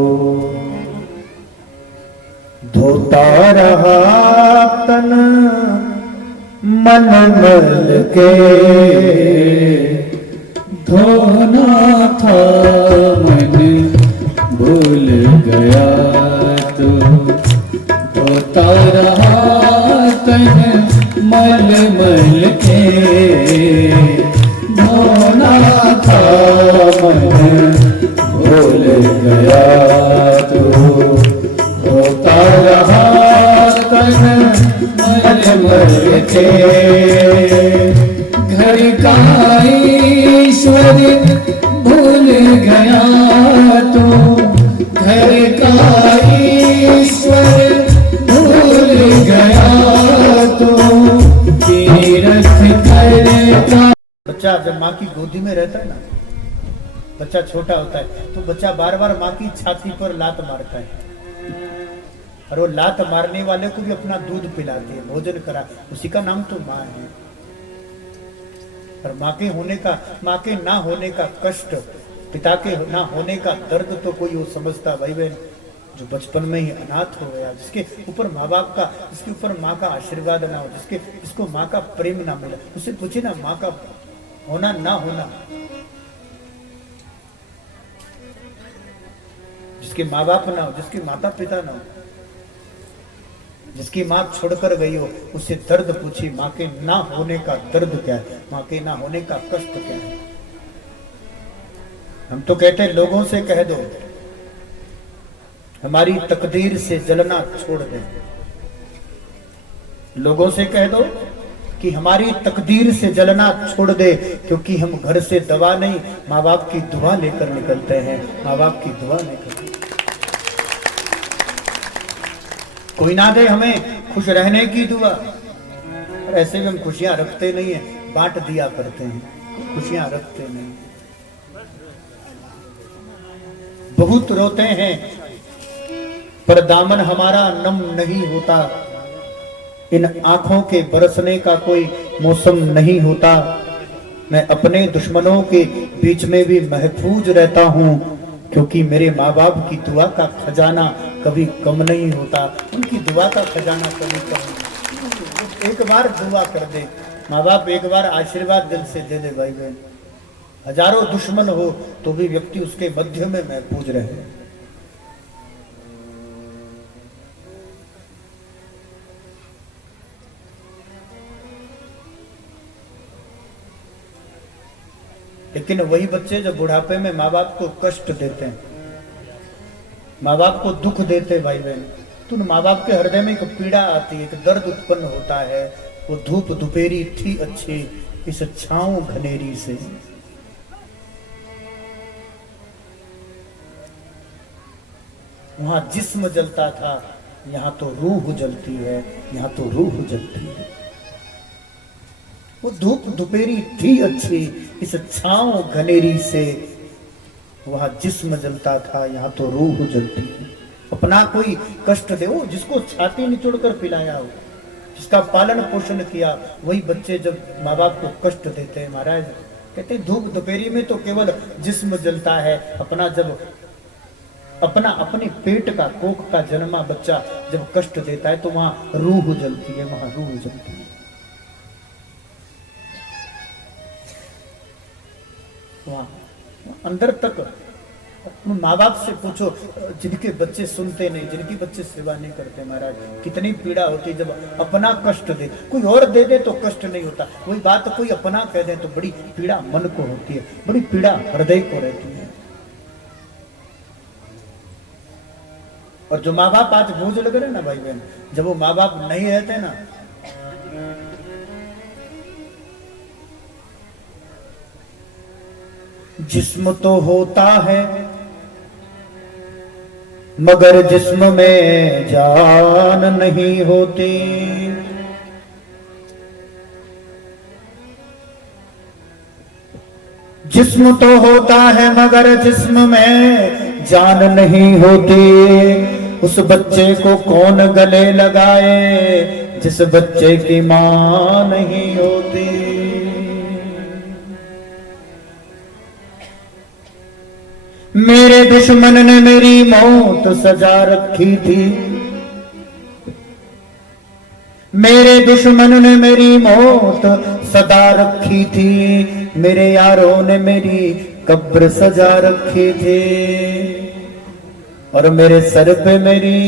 धोता रहा तन मन मल के, धोना था मन भूल गया तो धोता रहा तन मल मल के, धोना था मन भूल गया तो धोता रहा तन मल मल के। घर का ईश्वर भूल गया तो, घर का ईश्वर भूल गया तो बच्चा जब माँ की गोदी में रहता है ना, बच्चा छोटा होता है तो बच्चा बार बार माँ की छाती पर लात मारता है, और वो लात मारने वाले को भी अपना दूध पिलाती है, भोजन करा, उसी का नाम तो माँ है। और माँ के होने का, माँ के ना होने का कष्ट, पिता के ना होने का दर्द तो कोई वो समझता भाई बहन, जो बचपन में ही अनाथ हो गया, जिसके ऊपर माँ बाप का, जिसके ऊपर माँ का आशीर्वाद ना हो, जिसको माँ का प्रेम ना मिला, उससे पूछे ना माँ का होना ना होना, जिसके माँ बाप ना हो, जिसके माता पिता ना हो, जिसकी माँ छोड़कर गई हो, उससे दर्द पूछी, माँ के ना होने का दर्द क्या है, माँ के ना होने का कष्ट क्या है। हम तो कहते हैं लोगों से कह दो हमारी तकदीर से जलना छोड़ दे, लोगों से कह दो कि हमारी तकदीर से जलना छोड़ दे, क्योंकि हम घर से दवा नहीं, माँ बाप की दुआ लेकर निकलते हैं, माँ बाप की दुआ लेकर। कोई ना दे हमें खुश रहने की दुआ, और ऐसे भी हम खुशियां रखते नहीं है, बांट दिया करते हैं, खुशियां रखते नहीं। बहुत रोते हैं पर दामन हमारा नम नहीं होता, इन आंखों के बरसने का कोई मौसम नहीं होता। मैं अपने दुश्मनों के बीच में भी महफूज रहता हूँ, क्योंकि मेरे माँ बाप की दुआ का खजाना कभी कम नहीं होता, उनकी दुआ का खजाना कभी कम नहीं। एक बार दुआ कर दे माँ बाप, एक बार आशीर्वाद दिल से दे दे भाई बहन, हजारों दुश्मन हो तो भी व्यक्ति उसके मध्य में महफूज रहे। लेकिन वही बच्चे जो बुढ़ापे में माँ बाप को कष्ट देते हैं, माँ बाप को दुख देते भाई बहन, तो माँ बाप के हृदय में एक पीड़ा आती है, एक दर्द उत्पन्न होता है। वो धूप दुपेरी थी अच्छी, इस छाँव घनेरी से। वहां जिस्म जलता था, यहाँ तो रूह जलती है, यहाँ तो रूह जलती है। वो धूप दुपेरी थी अच्छी, इस छाँव घनेरी से। वहां जिस्म जलता था, यहाँ तो रूह जलती है। अपना कोई कष्ट दे, वो जिसको छाती निचोड़कर पिलाया हो, जिसका पालन पोषण किया, वही बच्चे जब माँ बाप को कष्ट देते हैं महाराज, कहते हैं धूप दोपहरी में तो केवल जिस्म जलता है, अपना जब अपने पेट का कोख का जन्मा बच्चा जब कष्ट देता है तो वहां रूह जलती है, वहां रूह जलती है। वहां अंदर तक माँ बाप से पूछो, जिनके बच्चे सुनते नहीं, जिनकी बच्चे सेवा नहीं करते महाराज, कितनी पीड़ा होती। जब अपना कष्ट दे, कोई और दे दे तो कष्ट नहीं होता, वही बात कोई अपना कह दे तो बड़ी पीड़ा मन को होती है, बड़ी पीड़ा हृदय को रहती है। और जो माँ बाप आज बोझ लग रहे ना भाई बहन, जब वो माँ बाप नहीं रहते ना, जिस्म तो होता है मगर जिस्म में जान नहीं होती। जिस्म तो होता है मगर जिस्म में जान नहीं होती। उस बच्चे को कौन गले लगाए जिस बच्चे की मां नहीं होती। मेरे दुश्मन ने मेरी मौत सजा रखी थी, मेरे दुश्मन ने मेरी मौत सदा रखी थी, मेरे यारों ने मेरी कब्र सजा रखी थी, और मेरे सर पे मेरी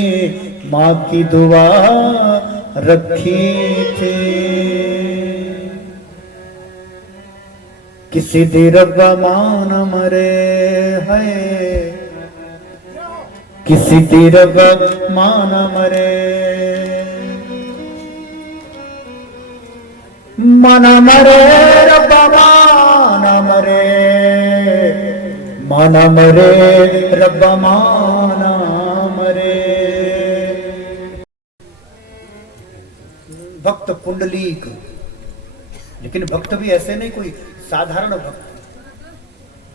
माँ की दुआ रखी थी। किसी दी रब्बा मान मरे है, किसी दी रब्बा मान मरे, मन मरे रब्बा मान मरे, मन मरे रब्बा मान मरे। भक्त पुंडलीक, लेकिन भक्त भी ऐसे नहीं कोई साधारण भक्त,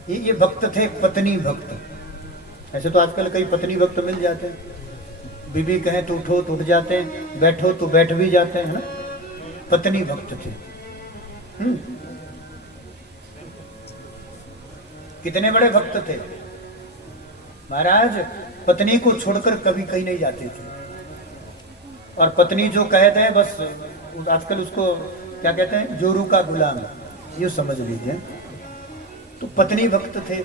ये भक्त थे पत्नी भक्त। ऐसे तो आजकल कई पत्नी भक्त मिल जाते हैं, बीबी कहें तो उठो तो उठ जाते हैं, बैठो तो बैठ भी जाते हैं ना। पत्नी भक्त थे। कितने बड़े भक्त थे महाराज, पत्नी को छोड़कर कभी कहीं नहीं जाते थे। और पत्नी जो कहते हैं बस आजकल उसको क्या कहते हैं, जोरू का गुलाम, ये समझ लीजिए। तो पत्नी भक्त थे।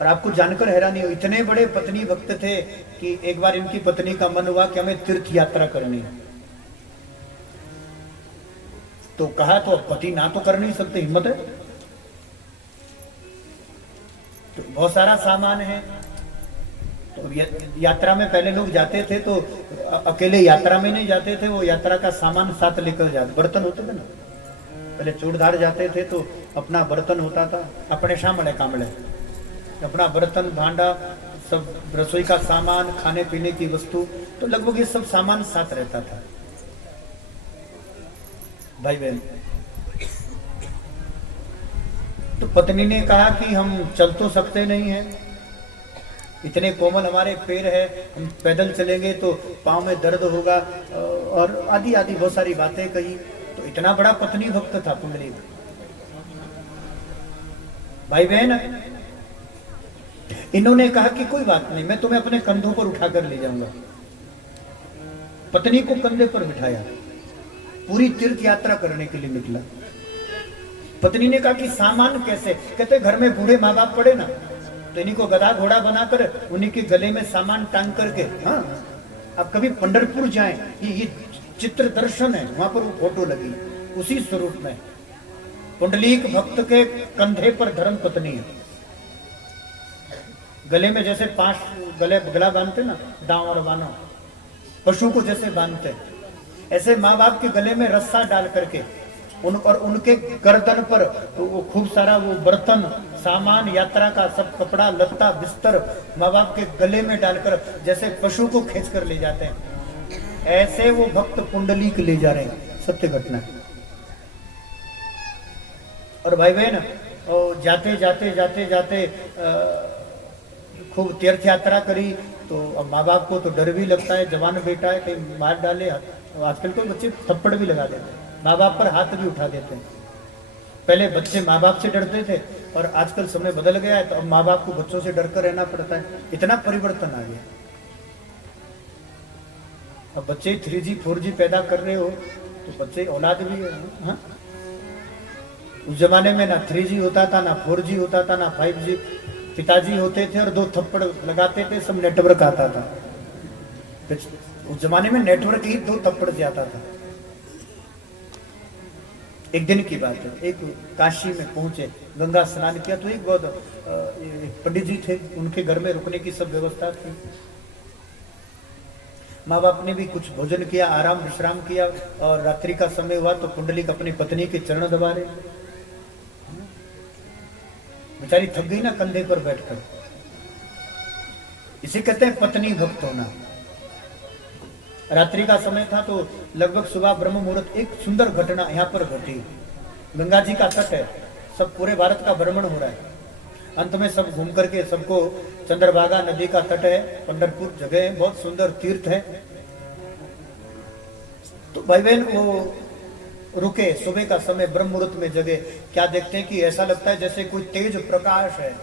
और आपको जानकर हैरानी हो, इतने बड़े पत्नी भक्त थे कि एक बार इनकी पत्नी का मन हुआ कि हमें तीर्थ यात्रा करनी है। तो कहा तो पति ना तो कर नहीं सकते, हिम्मत है। तो बहुत सारा सामान है। तो यात्रा में पहले लोग जाते थे तो अकेले यात्रा में नहीं जाते थे, वो यात्रा का सामान साथ लेकर जाते। बर्तन होते थे ना, पहले चूड़धार जाते थे तो अपना बर्तन होता था, अपने शामले कामले, अपना बर्तन भांडा सब, रसोई का सामान, खाने पीने की वस्तु, तो लगभग ये सब सामान साथ रहता था। भाई बहन, तो पत्नी ने कहा कि हम चल तो सकते नहीं हैं, इतने कोमल हमारे पैर है, हम पैदल चलेंगे तो पांव में दर्द होगा, और आदि आदि बहुत सारी बातें कही। तो इतना बड़ा पत्नी भक्त था पुंडरीक। भाई बहन, इन्होंने कहा कि कोई बात नहीं, मैं तुम्हें अपने कंधों पर उठाकर ले जाऊंगा। पत्नी को कंधे पर बिठाया, पूरी तीर्थ यात्रा करने के लिए निकला। पत्नी ने कहा कि सामान कैसे? कहते घर में बूढ़े माँ बाप पड़े ना, तो इन्हीं को गधा घोड़ा बनाकर उन्हीं के गले में सामान टांग करके, हाँ आप कभी पंढरपुर जाएं, ये चित्र दर्शन है, वहां पर वो फोटो लगी, उसी स्वरूप में पुंडलीक भक्त के कंधे पर धर्म पत्नी है। गले में जैसे 5 गला बांधते ना, दांव और बानो, पशु को जैसे बांधते, ऐसे माँ बाप के गले में रस्सा डाल करके और उनके गर्दन पर वो खूब सारा वो बर्तन सामान, यात्रा का सब कपड़ा लत्ता बिस्तर माँ बाप के गले में डालकर जैसे पशु को खींच कर ले जाते हैं, ऐसे वो भक्त पुंडलीक ले जा रहे हैं। सत्य घटना। और भाई बहन, जाते जाते जाते जाते खूब तीर्थ यात्रा करी। तो अब माँ बाप को तो डर भी लगता है, जवान बेटा है, कहीं मार डाले। आजकल तो बच्चे थप्पड़ भी लगा देते हैं, माँ बाप पर हाथ भी उठा देते हैं। पहले बच्चे माँ बाप से डरते थे, और आजकल समय बदल गया है, तो अब माँ बाप को बच्चों से डरकर रहना पड़ता है। इतना परिवर्तन आ गया। अब बच्चे 3G 4G पैदा कर रहे हो तो बच्चे औलाद भी है। हाँ? उस जमाने में ना 3G होता था, ना 4G होता था, ना 5G। पिताजी होते थे और 2 थप्पड़ लगाते थे, सब नेटवर्क आता था। उस जमाने में नेटवर्क ही 2 थप्पड़ से आता था। एक दिन की बात है, एक काशी में पहुंचे, गंगा स्नान किया, तो एक बहुत पंडित जी थे, उनके घर में रुकने की सब व्यवस्था थी। माँ बाप ने भी कुछ भोजन किया, आराम विश्राम किया, और रात्रि का समय हुआ तो पुंडलीक अपनी पत्नी के चरण दबा रहे। बेचारी थक गई ना कंधे पर बैठकर। इसे कहते हैं पत्नी भक्त होना। रात्रि का समय था तो लगभग सुबह ब्रह्म मुहूर्त एक सुंदर घटना यहाँ पर घटी। गंगा जी का तट है, सब पूरे भारत का भ्रमण हो रहा है। अंत में सब घूम करके सबको, चंद्रभागा नदी का तट है, पंढरपुर जगह है, बहुत सुंदर तीर्थ है। तो भाई बहन वो रुके, सुबह का समय ब्रह्म मुहूर्त में जगह, क्या देखते हैं कि ऐसा लगता है जैसे कोई तेज प्रकाश है।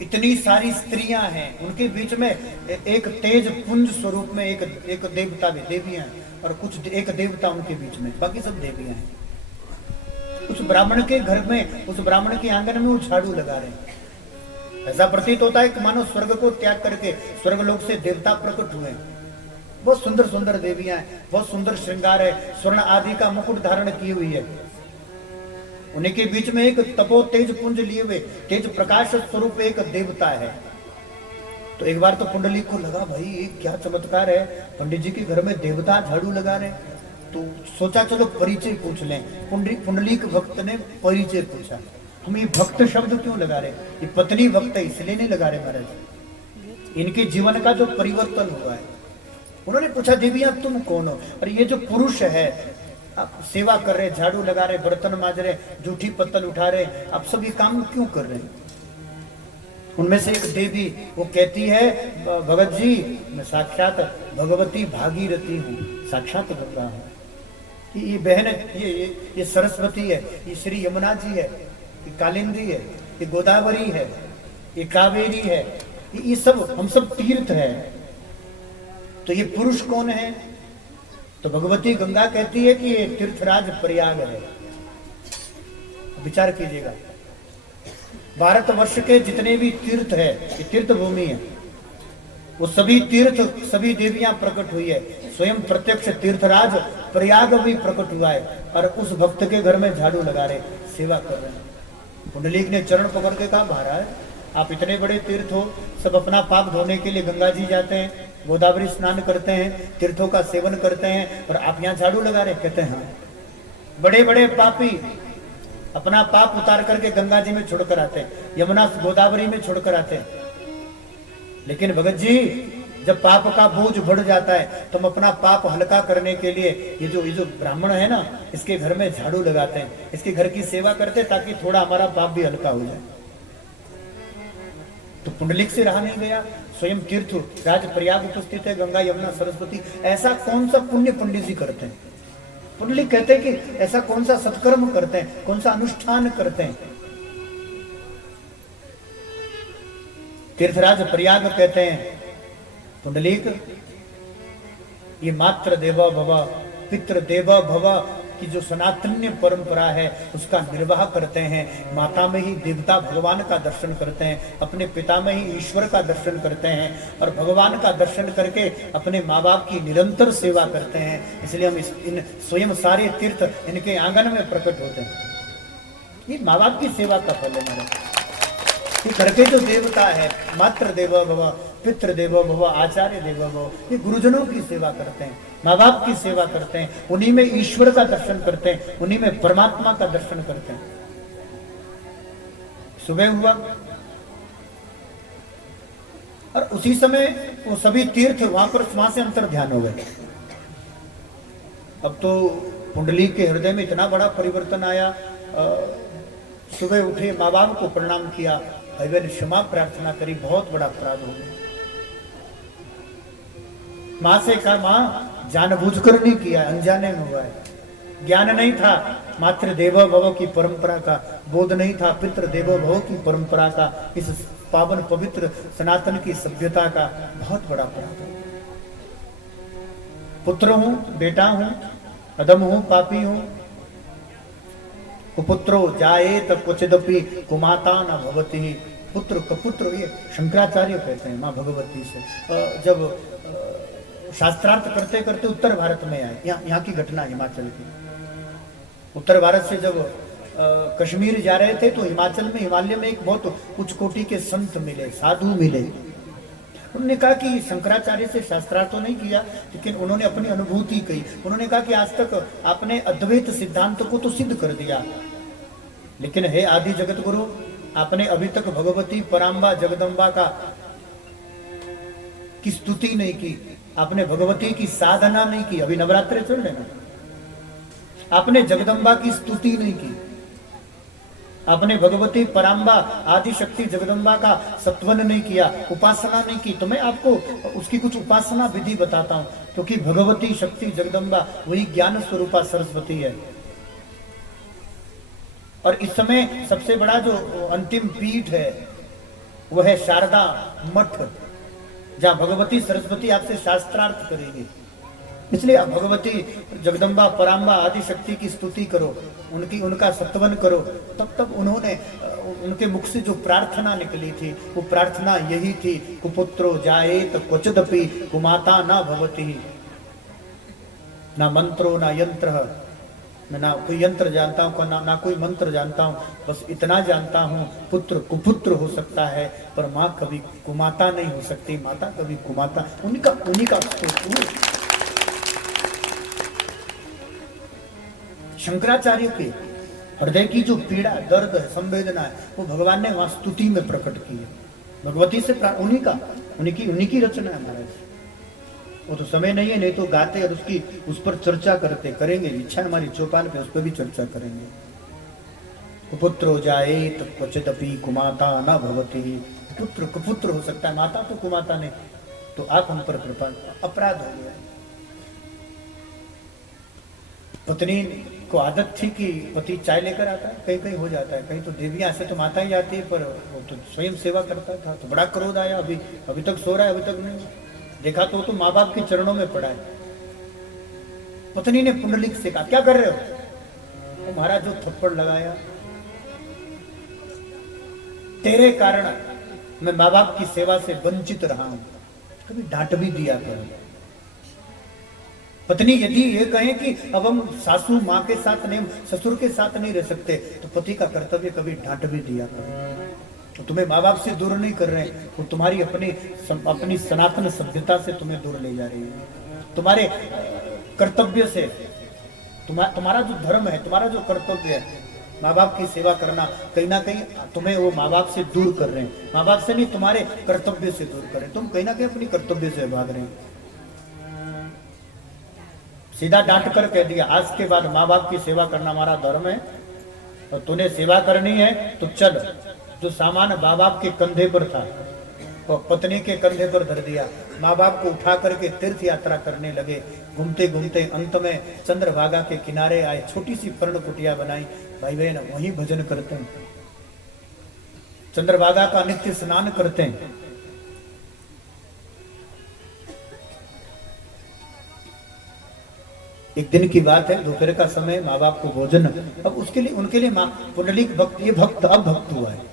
इतनी सारी स्त्रियां हैं, उनके बीच में एक तेज पुंज स्वरूप में एक देवता भी, देवियां हैं, और कुछ एक देवता उनके बीच में, बाकी सब देवियां हैं। उस ब्राह्मण के घर में, उस ब्राह्मण के आंगन में वो झाड़ू लगा रहे हैं। ऐसा प्रतीत होता है कि मानो स्वर्ग को त्याग करके स्वर्ग लोक से देवता प्रकट हुए। बहुत सुंदर सुंदर देवियां हैं, बहुत सुंदर श्रृंगार है, स्वर्ण आदि का मुकुट धारण की हुई है। उन्हीं के बीच में एक तपो तेज पुंज लिए हुए तेज प्रकाश स्वरूप एक देवता है। तो एक बार तो पुंडलीक को लगा, भाई ये क्या चमत्कार है, पंडित जी के घर में देवता झाड़ू लगा रहे। तो सोचा चलो परिचय पूछ लें। पुंडलीक भक्त ने परिचय पूछा। हम ये भक्त शब्द क्यों लगा रहे? ये पत्नी भक्त है इसलिए नहीं लगा रहे महाराज। इनके जीवन का जो परिवर्तन हुआ है उन्होंने पूछा देवियां तुम कौन हो? और ये जो पुरुष है, आप सेवा कर रहे, झाड़ू लगा रहे, बर्तन मांज रहे, जूठी पत्तल उठा रहे, आप सब ये काम क्यों कर रहे हैं? उनमें से एक देवी वो कहती है, भगत जी मैं साक्षात भगवती भागीरथी हूँ, साक्षात गंगा हूँ। ये बहन है, ये सरस्वती है, ये श्री यमुना जी है, ये कालिंदी है, ये गोदावरी है, ये कावेरी है, ये सब हम सब तीर्थ है। तो ये पुरुष कौन है? तो भगवती गंगा कहती है कि ये तीर्थराज प्रयाग है। विचार कीजिएगा, भारतवर्ष के जितने भी तीर्थ है, ये तीर्थ भूमि है, वो सभी तीर्थ, सभी देवियां प्रकट हुई है। स्वयं प्रत्यक्ष तीर्थराज प्रयाग भी प्रकट हुआ है और उस भक्त के घर में झाड़ू लगा रहे, सेवा कर रहे हैं। पुंडलीक ने चरण पकड़ के कहा, महाराज आप इतने बड़े तीर्थ हो, सब अपना पाप धोने के लिए गंगा जी जाते हैं, गोदावरी स्नान करते हैं, तीर्थों का सेवन करते हैं, और आप यहाँ झाड़ू लगा रहे? कहते हैं हाँ। बड़े बड़े पापी अपना पाप उतार करके गंगा जी में छोड़कर आते हैं, यमुना गोदावरी में छोड़कर आते हैं। लेकिन भगत जी जब पाप का बोझ बढ़ जाता है तो हम अपना पाप हल्का करने के लिए ये जो ब्राह्मण है ना, इसके घर में झाड़ू लगाते हैं, इसके घर की सेवा करते हैं ताकि थोड़ा हमारा पाप भी हल्का हो जाए। तो पुंडलिक से रहा नहीं गया, स्वयं तीर्थ राज प्रयाग उपस्थित है, गंगा यमुना सरस्वती, ऐसा कौन सा पुण्य पंडित जी करते हैं? पुंडलिक कहते हैं कि ऐसा कौन सा सत्कर्म करते हैं, कौन सा अनुष्ठान करते हैं? तीर्थराज प्रयाग कहते हैं, पुंडलिक ये मात्र देवो भव पितृ देवो भव की जो सनातन्य परंपरा है उसका निर्वाह करते हैं। माता में ही देवता भगवान का दर्शन करते हैं, अपने पिता में ही ईश्वर का दर्शन करते हैं, और भगवान का दर्शन करके अपने माँ बाप की निरंतर सेवा करते हैं। इसलिए हम इन स्वयं सारे तीर्थ इनके आंगन में प्रकट होते हैं। ये माँ बाप की सेवा का फल है मेरा। ये घर के जो देवता है, मात्र देवो भव पितृ देवो भव आचार्य देवो भव, ये गुरुजनों की सेवा करते हैं, माँ बाप की सेवा करते हैं, उन्हीं में ईश्वर का दर्शन करते हैं, उन्हीं में परमात्मा का दर्शन करते हैं। सुबह हुआ और उसी समय वो सभी तीर्थ वहां से अंतर ध्यान हो गए। अब तो पुंडलीक के हृदय में इतना बड़ा परिवर्तन आया। सुबह उठे, माँ बाप को प्रणाम किया, भाई ने क्षमा प्रार्थना करी, बहुत बड़ा अपराध हो गया। माँ से कहा, माँ जानबूझकर नहीं किया, अनजाने में हुआ है, ज्ञान नहीं था, मात्र देवो भव की परंपरा का बोध नहीं था, पितृ देवो भव की परंपरा का, इस पावन पवित्र सनातन की सभ्यता का बहुत बड़ा अपराध है। पुत्र हूं, बेटा हूं, अदम हूं, पापी हूं, कुपुत्रो जायेत क्वचिदपि कुमाता न भवति। पुत्र कपुत्र, ये शंकराचार्य कहते हैं माँ भगवती से। जब शास्त्रार्थ करते करते उत्तर भारत में आए, यहाँ की घटना, हिमाचल की, उत्तर भारत से जब कश्मीर जा रहे थे तो हिमाचल में, हिमालय में एक बहुत उच्च कोटि के संत मिले, साधु मिले। उन्होंने कहा कि शंकराचार्य से शास्त्रार्थ तो नहीं किया, लेकिन उन्होंने अपनी अनुभूति कही। उन्होंने कहा कि आज तक आपने अद्वैत सिद्धांत को तो सिद्ध कर दिया, लेकिन हे आदि जगत गुरु, आपने अभी तक भगवती पराम्बा जगदम्बा की स्तुति नहीं की, आपने भगवती की साधना नहीं की। अभी नवरात्रि चल रहे हैं, आपने जगदम्बा की स्तुति नहीं की, आपने भगवती पराम्बा आदि शक्ति जगदम्बा का सत्वन नहीं किया, उपासना नहीं की। तो मैं आपको उसकी कुछ उपासना विधि बताता हूं, क्योंकि भगवती शक्ति जगदम्बा वही ज्ञान स्वरूपा सरस्वती है। और इस समय सबसे बड़ा जो अंतिम पीठ है वह है शारदा मठ, जहां भगवती सरस्वती आपसे शास्त्रार्थ करेगी। इसलिए आप भगवती जगदम्बा पराम्बा आदि शक्ति की स्तुति करो, उनका सत्वन करो। तब उन्होंने, उनके मुख से जो प्रार्थना निकली थी वो प्रार्थना यही थी, कुपुत्रो जायेत क्वचिदपि कुमाता न भवति। ना मंत्रो ना यंत्र, मैं ना कोई यंत्र जानता हूँ, ना कोई मंत्र जानता हूँ, बस इतना जानता हूँ, पुत्र कुपुत्र हो सकता है पर माँ कभी कुमाता नहीं हो सकती, माता कभी कुमाता। उन्हीं का शंकराचार्य के हृदय की जो पीड़ा, दर्द है, संवेदना है, वो भगवान ने वहां स्तुति में प्रकट की है। भगवती से उन्हीं की रचना है महाराज। वो तो समय नहीं है, नहीं तो गाते और उसकी उस पर चर्चा करते, करेंगे, इच्छा है हमारी चौपाल पे उस पर भी चर्चा करेंगे। कुपुत्रो जाए तो क्वचिदपि कुमाता न भवती। पुत्र कुपुत्र हो सकता है, माता तो कुमाता ने, तो आप हम पर कृपा, अपराध हो गया। पत्नी को आदत थी कि पति चाय लेकर आता है, कहीं कहीं हो जाता है, कहीं तो देवियां ऐसे तो माता ही जाती है, पर वो तो स्वयं सेवा करता था, तो बड़ा क्रोध आया। अभी तक सो रहा है, अभी तक नहीं देखा तो माँ बाप के चरणों में पड़ा है। पत्नी ने पुंडलिक से कहा, क्या कर रहे हो? तो महाराज जो थप्पड़ लगाया, तेरे कारण मैं माँ बाप की सेवा से वंचित रहा हूं। कभी डांट भी दिया करो। पत्नी यदि ये कहे कि अब हम सासू माँ के साथ नहीं, ससुर के साथ नहीं रह सकते, तो पति का कर्तव्य कभी डांट भी दिया करो। तो तुम्हें माँ बाप से दूर नहीं कर रहे हैं, वो तुम्हारी अपनी सनातन सभ्यता से तुम्हें दूर ले जा रही है, तुम्हारे कर्तव्य से। तुम्हारा जो धर्म है, तुम्हारा जो कर्तव्य है, माँ बाप की सेवा करना, कहीं ना कहीं तुम्हें वो माँ बाप से दूर कर रहे हैं। माँ बाप से नहीं, तुम्हारे कर्तव्य से दूर कर रहे हैं। तुम कहीं ना कहीं अपनी कर्तव्य से भाग रहे हैं। सीधा डांट कर कह दिया, आज के बाद माँ बाप की सेवा करना हमारा धर्म है, और तूने सेवा करनी है तो चल। जो सामान माँ बाप के कंधे पर था वो पत्नी के कंधे पर धर दिया। माँ बाप को उठा करके तीर्थ यात्रा करने लगे। घूमते घूमते अंत में चंद्रभागा के किनारे आए, छोटी सी पर्ण कुटिया बनाई, भाई बहन वहीं भजन करते हैं, चंद्रभागा का नित्य स्नान करते हैं। एक दिन की बात है, दोपहर का समय, माँ बाप को भोजन, अब उसके लिए उनके लिए पुंडलिक भक्त, ये भक्त अब भक्त हुआ है।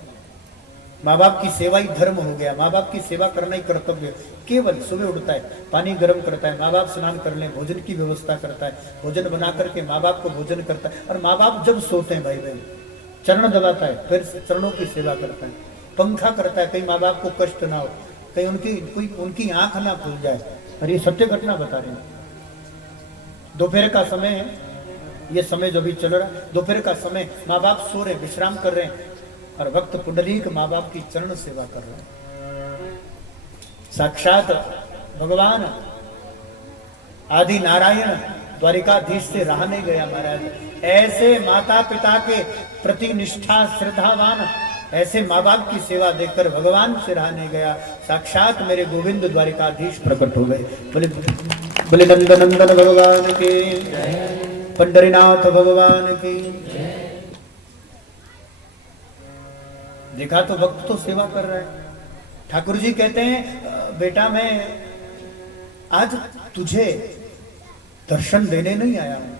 माँ बाप की सेवा ही धर्म हो गया, माँ बाप की सेवा करना ही कर्तव्य। केवल सुबह उठता है, पानी गर्म करता है, माँ बाप स्नान कर ले, भोजन की व्यवस्था करता है, भोजन बना करके माँ बाप को भोजन करता है, और माँ बाप जब सोते हैं भाई बहन चरण दबाता है, फिर चरणों की सेवा करता है, पंखा करता है, कहीं माँ बाप को कष्ट ना हो, कहीं उनकी आंख ना खुल जाए। और ये सत्य घटना बता रहे हैं। दोपहर का समय है, ये समय जो भी चल रहा है, दोपहर का समय, माँ बाप सो रहे, विश्राम कर रहे हैं, और वक्त पुंडलीक माँ बाप की चरण सेवा कर रहे हैं। साक्षात भगवान आदि नारायण द्वारिकाधीश से रहा नहीं गया महाराज। ऐसे माता पिता के प्रति निष्ठा श्रद्धावान, ऐसे माँ बाप की सेवा देखकर भगवान से रहा नहीं गया। साक्षात मेरे गोविंद द्वारिकाधीश प्रकट हो गए। बोले नंदनंदन भगवान के, पंडरीनाथ भगवान की। देखा तो भक्त तो सेवा कर रहा है। ठाकुर जी कहते हैं, बेटा मैं आज तुझे दर्शन देने नहीं आया हूं,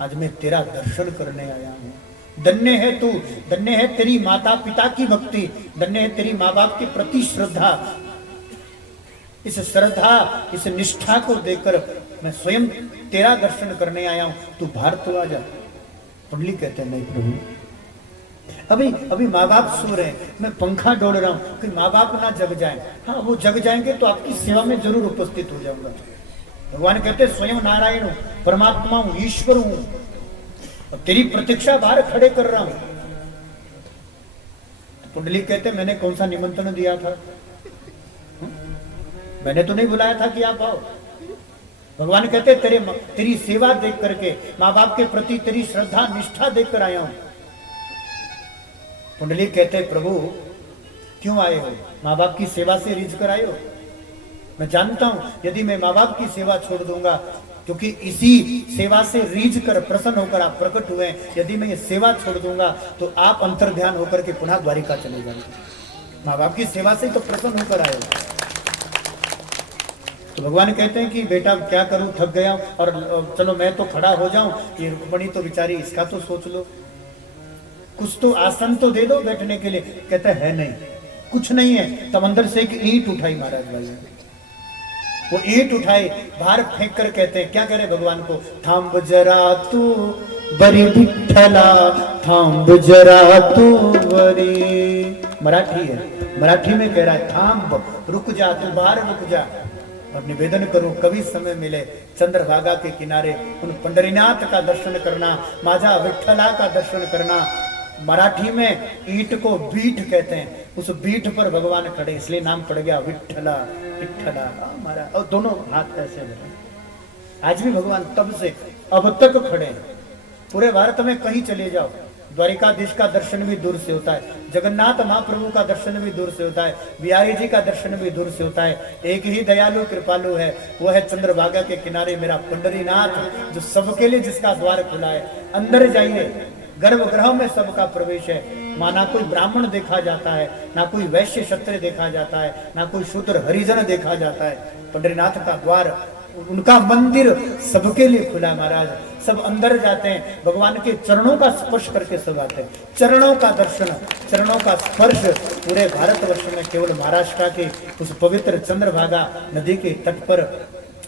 आज मैं तेरा दर्शन करने आया हूं। धन्य है तू, धन्य है तेरी माता पिता की भक्ति, धन्य है तेरी माँ बाप के प्रति श्रद्धा। इस श्रद्धा, इस निष्ठा को देखकर मैं स्वयं तेरा दर्शन करने आया हूं, तू बाहर तो आ जा। पुंडली कहते हैं, नहीं प्रभु, अभी माँ बाप सो रहे हैं, मैं पंखा डोल रहा हूं कि माँ बाप ना जग जाएं। हाँ, वो जग जाएंगे तो आपकी सेवा में जरूर उपस्थित हो जाऊंगा। भगवान कहते हैं, स्वयं नारायण हूं, परमात्मा हूं, ईश्वर हूं, और तेरी प्रतीक्षा बाहर खड़े कर रहा हूं। तो पुंडली कहते हैं, मैंने कौन सा निमंत्रण दिया था? मैंने तो नहीं बुलाया था कि आप आओ। भगवान कहते तेरी सेवा देख करके, माँ बाप के प्रति तेरी श्रद्धा निष्ठा देख कर आया हूं। पुंडलिक कहते हैं, प्रभु क्यों आए हो? माँ बाप की सेवा से रीझ कर आए हो? मैं जानता हूं यदि मैं माँ बाप की सेवा छोड़ दूंगा, क्योंकि इसी सेवा से रीझ कर प्रसन्न होकर आप प्रकट हुए, यदि मैं ये सेवा छोड़ दूंगा तो आप अंतर्ध्यान होकर के पुनः द्वारिका चले जाएंगे। माँ बाप की सेवा से तो प्रसन्न होकर आए हो। तो भगवान कहते हैं कि बेटा क्या करूं, थक गया, और चलो मैं तो खड़ा हो जाऊं, ये रुक्मणी तो बेचारी, इसका तो सोच लो, कुछ तो आसन तो दे दो बैठने के लिए। कहता है नहीं, कुछ नहीं है। तब अंदर से एक ईंट उठाई महाराज भाई, वो ईंट उठाई, बाहर फेंक कर कहते हैं, क्या करे भगवान को, थांब जरा तू बरी विठ्ठला, थांब जरा तू बरी। मराठी है, मराठी में कह रहा है, थांब, रुक जा, तू बाहर रुक जा, और निवेदन करो कभी समय मिले चंद्रभागा के किनारे उन पंडरीनाथ का दर्शन करना, माझा विठ्ठला का दर्शन करना, मराठी में ईंट को बीट कहते हैं, उस बीट पर भगवान खड़े, इसलिए नाम पड़ गया विठ्ठला। विठ्ठला हमारा, और दोनों हाथ ऐसे बढ़े। आज भी भगवान तब से अब तक खड़े हैं। पूरे भारत में कहीं चले जाओ, द्वारिकाधीश का दर्शन भी दूर से होता है, जगन्नाथ महाप्रभु का दर्शन भी दूर से होता है, बिहारी जी का दर्शन भी दूर से होता है। एक ही दयालु कृपालु है, वो है चंद्रभागा के किनारे मेरा पंडरीनाथ, जो सबके लिए जिसका द्वार खुला है। अंदर जाइए, गर्भगृह में सबका प्रवेश है। माँ ना कोई ब्राह्मण देखा जाता है, ना कोई वैश्य क्षत्रिय देखा जाता है, ना कोई शूद्र हरिजन देखा जाता है। पंडरीनाथ का द्वार, उनका मंदिर सबके लिए खुला है महाराज। सब अंदर जाते हैं, भगवान के चरणों का स्पर्श करके सब आते हैं। चरणों का दर्शन, चरणों का स्पर्श पूरे भारतवर्ष में केवल महाराष्ट्र के उस पवित्र चंद्रभागा नदी के तट पर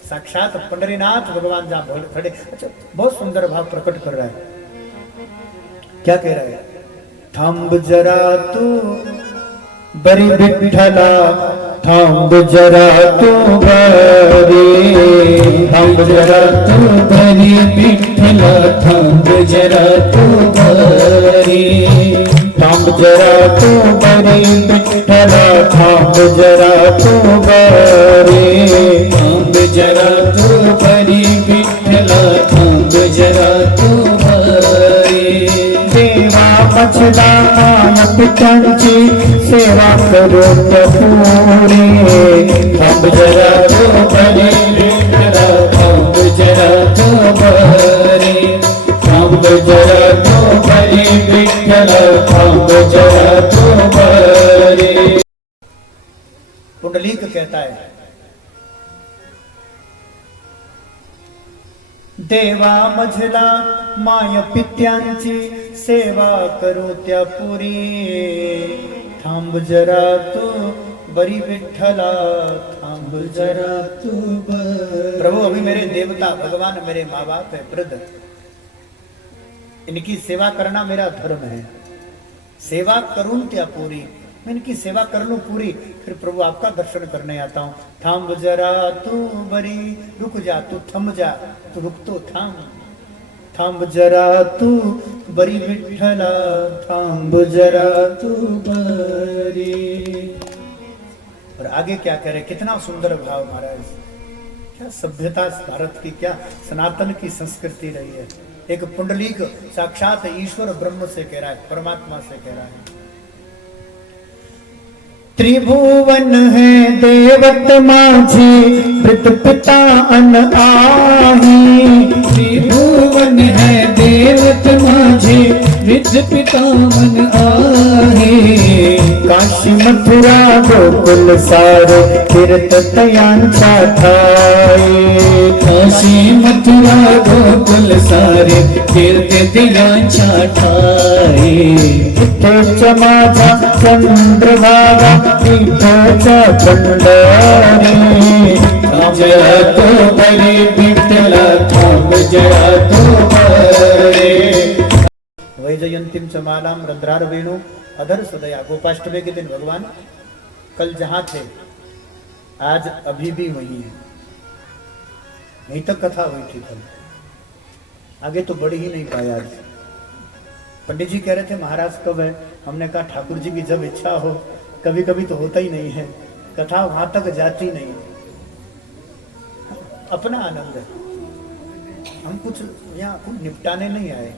साक्षात पंडरीनाथ भगवान जहाँ खड़े। अच्छा, बहुत सुंदर भाव प्रकट कर रहा है। क्या कह रहा है? थांब जरा तू बरी विठ्ठला, थांब जरा तू बरी, थांब जरा तू बरी विठ्ठला, थांब जरा तू बरी, थांब जरा तू बरी विठ्ठला, थांब जरा तू बरी, थांब जरा तू बरी विठ्ठला, थांब जरा तू बरी। देवा मछला मान पित्यांची सेवा करो पूरी, थांब जरा तू बरी विठ्ठला, थांब जरा तू बरी, थांब जरा तू बरी विठ्ठला, थांब जरा तू बरी। पुंडलीक कहता है, देवा मझला माय पित्यांची सेवा करू त्या पुरी, थांब जरा तू बरी विठ्ठला, थांब जरा तू बरी। प्रभु अभी मेरे देवता भगवान मेरे माँ बाप है, वृद्ध, इनकी सेवा करना मेरा धर्म है। सेवा करूं त्या पूरी, मैं इनकी सेवा कर लूं पूरी, फिर प्रभु आपका दर्शन करने आता हूं। थांब जरा तू बरी, रुक जा तू, थम जा तू, रुक तो थाम, थांब जरा तू बरी विठ्ठला, थांब जरा तू बरी। और आगे क्या कह रहे, कितना सुंदर भाव महाराज, क्या सभ्यता भारत की, क्या सनातन की संस्कृति रही है। एक पुंडलीक साक्षात ईश्वर ब्रह्म से कह रहा है, परमात्मा से कह रहा है। त्रिभुवन है देवत माझी, वृत पिता अन आही, त्रिभुवन है देवत माझे, वृत पिता मन आहे। काशी मथुरा गोकुल सारे तीर्थ तयांचा ठाई, काशी मथुरा गोकुल सारे तीर्थ दियांच्या ठाई। इथेच माझा चंद्रभागा, इथेच पंढरी, थांब जरा तू बरी विठ्ठला, थांब जरा तू बरी। वैजयंतीम च मालाम रंध्रार वेणु अधर सदया। गोपाष्टमी के दिन भगवान कल जहां थे आज अभी भी वही है। नहीं तक कथा हुई थी कल, आगे तो बढ़ ही नहीं पाया आज। पंडित जी कह रहे थे महाराज कब है, हमने कहा ठाकुर जी की जब इच्छा हो, कभी कभी तो होता ही नहीं है, कथा वहां तक जाती नहीं है। अपना आनंद है, हम कुछ यहाँ कुछ निपटाने नहीं आए।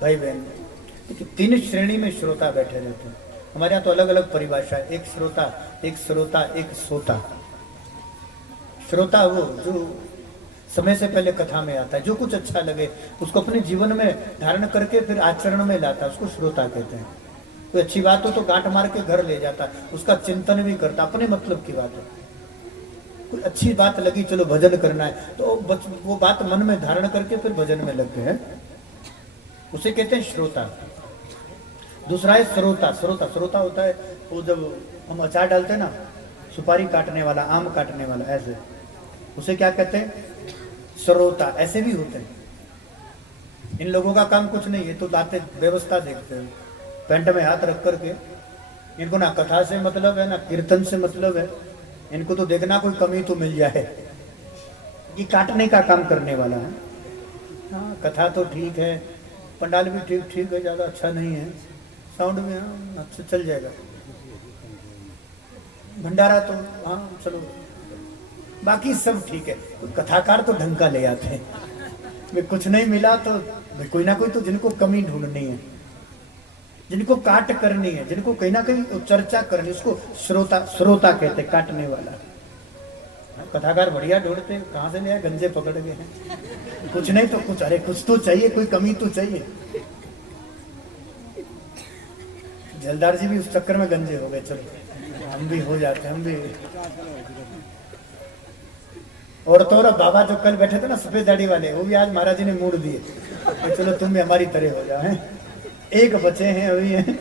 भाई बहन, तीन श्रेणी में श्रोता बैठे रहते हैं। हमारे यहाँ तो अलग अलग परिभाषा है, एक श्रोता, एक श्रोता, एक सोता। श्रोता वो जो समय से पहले कथा में आता है, जो कुछ अच्छा लगे उसको अपने जीवन में धारण करके फिर आचरण में लाता है, उसको श्रोता कहते हैं। कोई अच्छी बात हो तो गांठ मार के घर ले जाता, उसका चिंतन भी करता, अपने मतलब की बात है। कोई अच्छी बात लगी, चलो भजन करना है, तो वो बात मन में धारण करके फिर भजन में लग गए, उसे कहते हैं श्रोता। दूसरा है श्रोता। श्रोता श्रोता होता है वो जब हम अचार डालते हैं ना, सुपारी काटने वाला, आम काटने वाला, ऐसे, उसे क्या कहते हैं? श्रोता। ऐसे भी होते हैं। इन लोगों का काम कुछ नहीं है, तो लाते व्यवस्था देखते हैं, पेंट में हाथ रख करके। इनको ना कथा से मतलब है, ना कीर्तन से मतलब है, इनको तो देखना कोई कमी तो मिल जाए। ये काटने का काम करने वाला है। हाँ, कथा तो ठीक है, पंडाल भी ठीक ठीक है, ज़्यादा अच्छा नहीं है, साउंड में हाँ अच्छा चल जाएगा, भंडारा तो हाँ चलो, बाकी सब ठीक है। कथाकार तो ढंग का ले आते हैं, वे कुछ नहीं मिला तो कोई ना कोई तो जिनको कमी ढूंढनी है, जिनको काट करनी है, जिनको कहीं ना कहीं चर्चा करनी, उसको श्रोता श्रोता कहते, काटने वाला। कथाकार बढ़िया ढूंढते, कहाँ से लिया, गंजे पकड़ गए हैं, कुछ नहीं तो कुछ, अरे कुछ तो चाहिए, कोई कमी तो चाहिए। जलदार जी भी उस चक्कर में गंजे हो गए, चलो हम भी हो जाते हैं, हम भी। और तो और बाबा जो कल बैठे थे ना सफेद दाढ़ी वाले, वो भी आज महाराज जी ने मोड़ दिए, तो चलो तुम भी हमारी तरह हो जाओ। एक बचे हैं अभी हैं,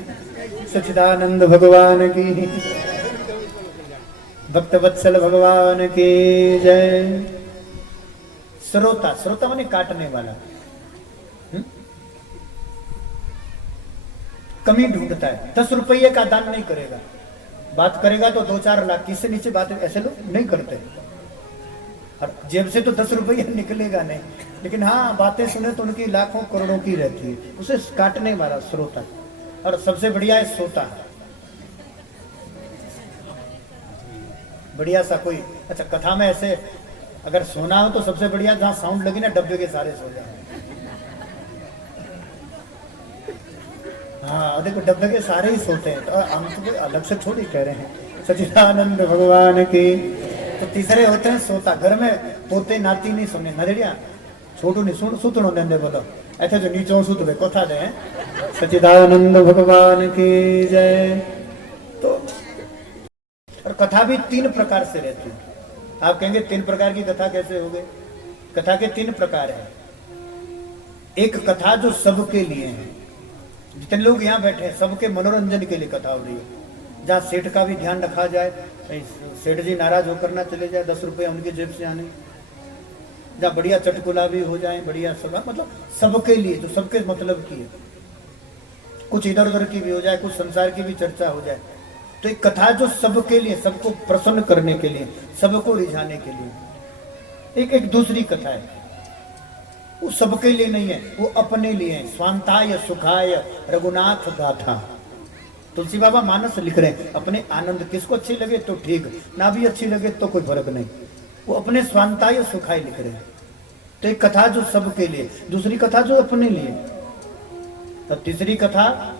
सच्चिदानंद भगवान की, भक्त वत्सल भगवान की जय। श्रोता, श्रोता माने काटने वाला, कमी ढूंढता है। 10 रुपये का दान नहीं करेगा, बात करेगा तो 2-4 लाख, किससे नीचे बात ऐसे लोग नहीं करते। और जेब से तो 10 रुपये निकलेगा नहीं, लेकिन हाँ बातें सुने तो उनकी लाखों करोड़ों की रहती है, उसे काटने वाला श्रोता। और सबसे बढ़िया है सोता, बढ़िया सा कोई, अच्छा कथा में ऐसे अगर सोना हो तो सबसे बढ़िया जहां साउंड लगी ना, डब्बे के सारे सो जाए। हाँ देखो डब्बे के सारे ही सोते हैं, तो हम तो अलग से थोड़ी कह रहे हैं, सच्चिदानंद भगवान की। तो तीसरे होते हैं सोता, घर में पोते नाती नहीं सुने नजरिया छोटू नहीं सुन सुतनो नंदे बोलो, ऐसे जो नीचों सुत गए कथा दे, सच्चिदानंद भगवान की जय। तो और कथा भी 3 प्रकार से रहती है। आप कहेंगे 3 प्रकार की कथा कैसे हो गई? कथा के 3 प्रकार है। एक कथा जो सबके लिए है, जितने लोग यहाँ बैठे हैं सबके मनोरंजन के लिए कथा हो रही है, जहाँ सेठ का भी ध्यान रखा जाए, सेठ जी नाराज होकर ना चले जाए, 10 रुपये उनकी जेब से आने, जहाँ बढ़िया चटकुला भी हो जाए, बढ़िया सब, मतलब सबके लिए, जो सबके मतलब की है, कुछ इधर उधर की भी हो जाए, कुछ संसार की भी चर्चा हो जाए। तो एक कथा जो सबके लिए, सबको प्रसन्न करने के लिए, सबको रिझाने के लिए। एक दूसरी कथा है, वो सबके लिए नहीं है, वो अपने लिए है। स्वांताय सुखाय रघुनाथ गाथा, तुलसी बाबा मानस लिख रहे हैं, अपने आनंद, किसको अच्छी लगे तो ठीक, ना भी अच्छी लगे तो कोई फर्क नहीं, वो अपने स्वांताय सुखाय लिख रहे हैं। तो एक कथा जो सबके लिए, दूसरी कथा जो अपने लिए, तब तीसरी कथा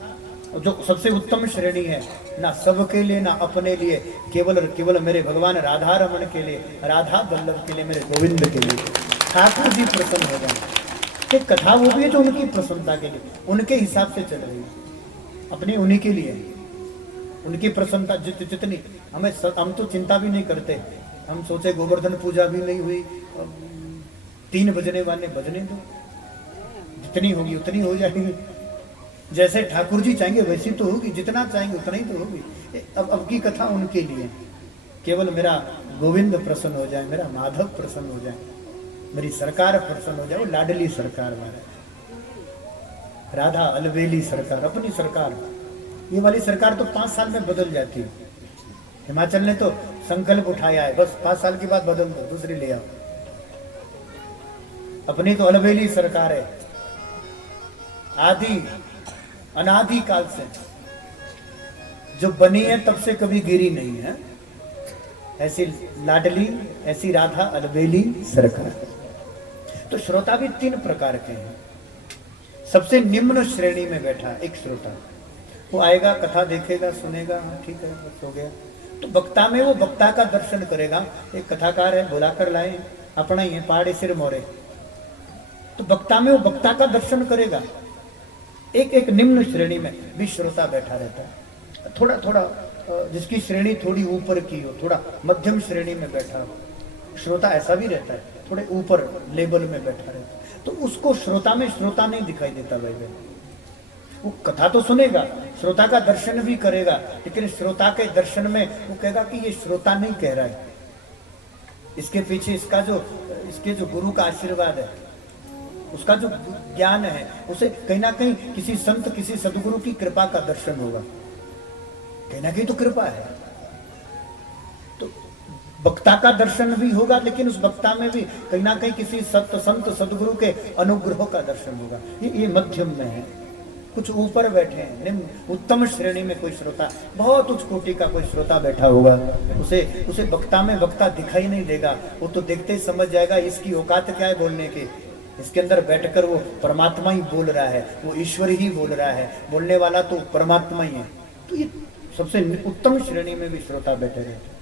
जो सबसे उत्तम श्रेणी है, ना सबके लिए ना अपने लिए, केवल केवल मेरे भगवान राधा रमण के लिए, राधा वल्लभ के लिए, मेरे गोविंद के लिए, ठाकुर जी प्रसन्न हो जाए। एक कथा वो भी है जो उनकी प्रसन्नता के लिए, उनके हिसाब से चल रही है, अपनी उन्हीं के लिए, उनकी प्रसन्नता जितनी हमें, हम तो चिंता भी नहीं करते। हम सोचे गोवर्धन पूजा भी नहीं हुई, 3 बजने वाले बजने दो, जितनी होगी उतनी हो जाएगी, जैसे ठाकुर जी चाहेंगे वैसी तो होगी, जितना चाहेंगे उतना ही तो होगी। अब की कथा उनके लिए, केवल मेरा गोविंद प्रसन्न हो जाए, मेरा माधव प्रसन्न हो जाए, मेरी सरकार प्रसन्न हो जाए, वो लाडली सरकार वाला, राधा अलवेली सरकार, अपनी सरकार। ये वाली सरकार तो 5 साल में बदल जाती है। हिमाचल ने तो संकल्प उठाया है, बस 5 साल के बाद बदल दो, दूसरी ले आओ। अपनी तो अलवेली सरकार है, आदि अनादि काल से जो बनी है, तब से कभी गिरी नहीं है। ऐसी लाडली, ऐसी राधा अलवेली सरकार। तो श्रोता भी 3 प्रकार के हैं। सबसे निम्न श्रेणी में बैठा एक श्रोता, वो आएगा, कथा देखेगा, सुनेगा, ठीक है बस हो गया। तो वक्ता में वो वक्ता का दर्शन करेगा। एक कथाकार है, बुलाकर लाए, अपना ही है, पहाड़ी सिर मोरे, तो वक्ता में वो वक्ता का दर्शन करेगा। एक निम्न श्रेणी में भी श्रोता बैठा रहता है, थोड़ा थोड़ा जिसकी श्रेणी थोड़ी ऊपर की हो, थोड़ा मध्यम श्रेणी में बैठा हो, श्रोता ऐसा भी रहता है, थोड़े ऊपर लेवल में बैठा रहता है। तो उसको श्रोता में श्रोता नहीं दिखाई देता भाई, वो कथा तो सुनेगा, श्रोता का दर्शन भी करेगा, लेकिन श्रोता के दर्शन में वो कहेगा कि ये श्रोता नहीं कह रहा है, इसके पीछे इसके जो गुरु का आशीर्वाद है, उसका जो ज्ञान है, उसे कहीं ना कहीं किसी संत, किसी सदगुरु की कृपा का दर्शन होगा, कहीं ना कहीं तो कृपा है। तो वक्ता का दर्शन भी होगा, लेकिन उस वक्ता में भी कहीं ना कहीं किसी सत्य संत सदगुरु के अनुग्रह का दर्शन होगा। ये मध्यम में है, कुछ ऊपर बैठे हैं, निम्न उत्तम श्रेणी में कोई श्रोता, बहुत उच्च कोटि का कोई श्रोता बैठा होगा, उसे वक्ता में वक्ता दिखाई नहीं देगा। वो तो देखते ही समझ जाएगा इसकी औकात क्या है बोलने की। इसके अंदर बैठकर वो परमात्मा ही बोल रहा है, वो ईश्वर ही बोल रहा है, बोलने वाला तो परमात्मा ही है। तो ये सबसे उत्तम श्रेणी में भी श्रोता बैठे रहते।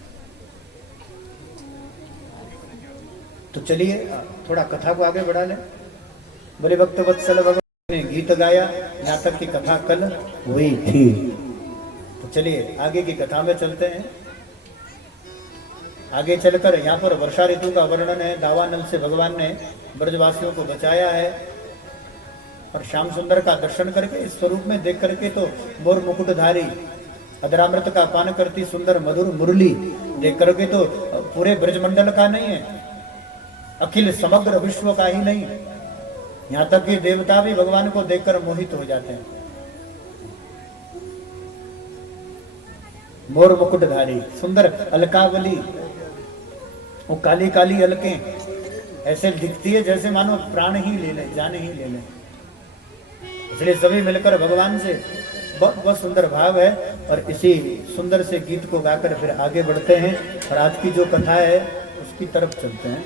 तो चलिए थोड़ा कथा को आगे बढ़ा लें। बोले भक्त वत्सल भगवान ने गीत गाया, यहाँ तक की कथा कल हुई थी। तो चलिए आगे की कथा में चलते हैं। आगे चलकर यहाँ पर वर्षा ऋतु का वर्णन है। दावानल से भगवान ने ब्रजवासियों को बचाया है, और श्याम सुंदर का दर्शन करके, इस स्वरूप में देख करके तो मोर मुकुटधारी अधरामृत का पान करती सुंदर मधुर मुरली देख करके तो पूरे ब्रजमंडल का नहीं है, अखिल समग्र विश्व का ही नहीं, यहाँ तक कि देवता भी भगवान को देखकर मोहित हो जाते हैं। मोर मुकुटधारी सुंदर अलकावली, वो काली काली अलकें ऐसे दिखती है जैसे मानो प्राण ही ले लें, जान ही ले लें। इसलिए सभी मिलकर भगवान से बहुत बहुत सुंदर भाव है। और इसी सुंदर से गीत को गाकर फिर आगे बढ़ते हैं, और आज की जो कथा है उसकी तरफ चलते हैं।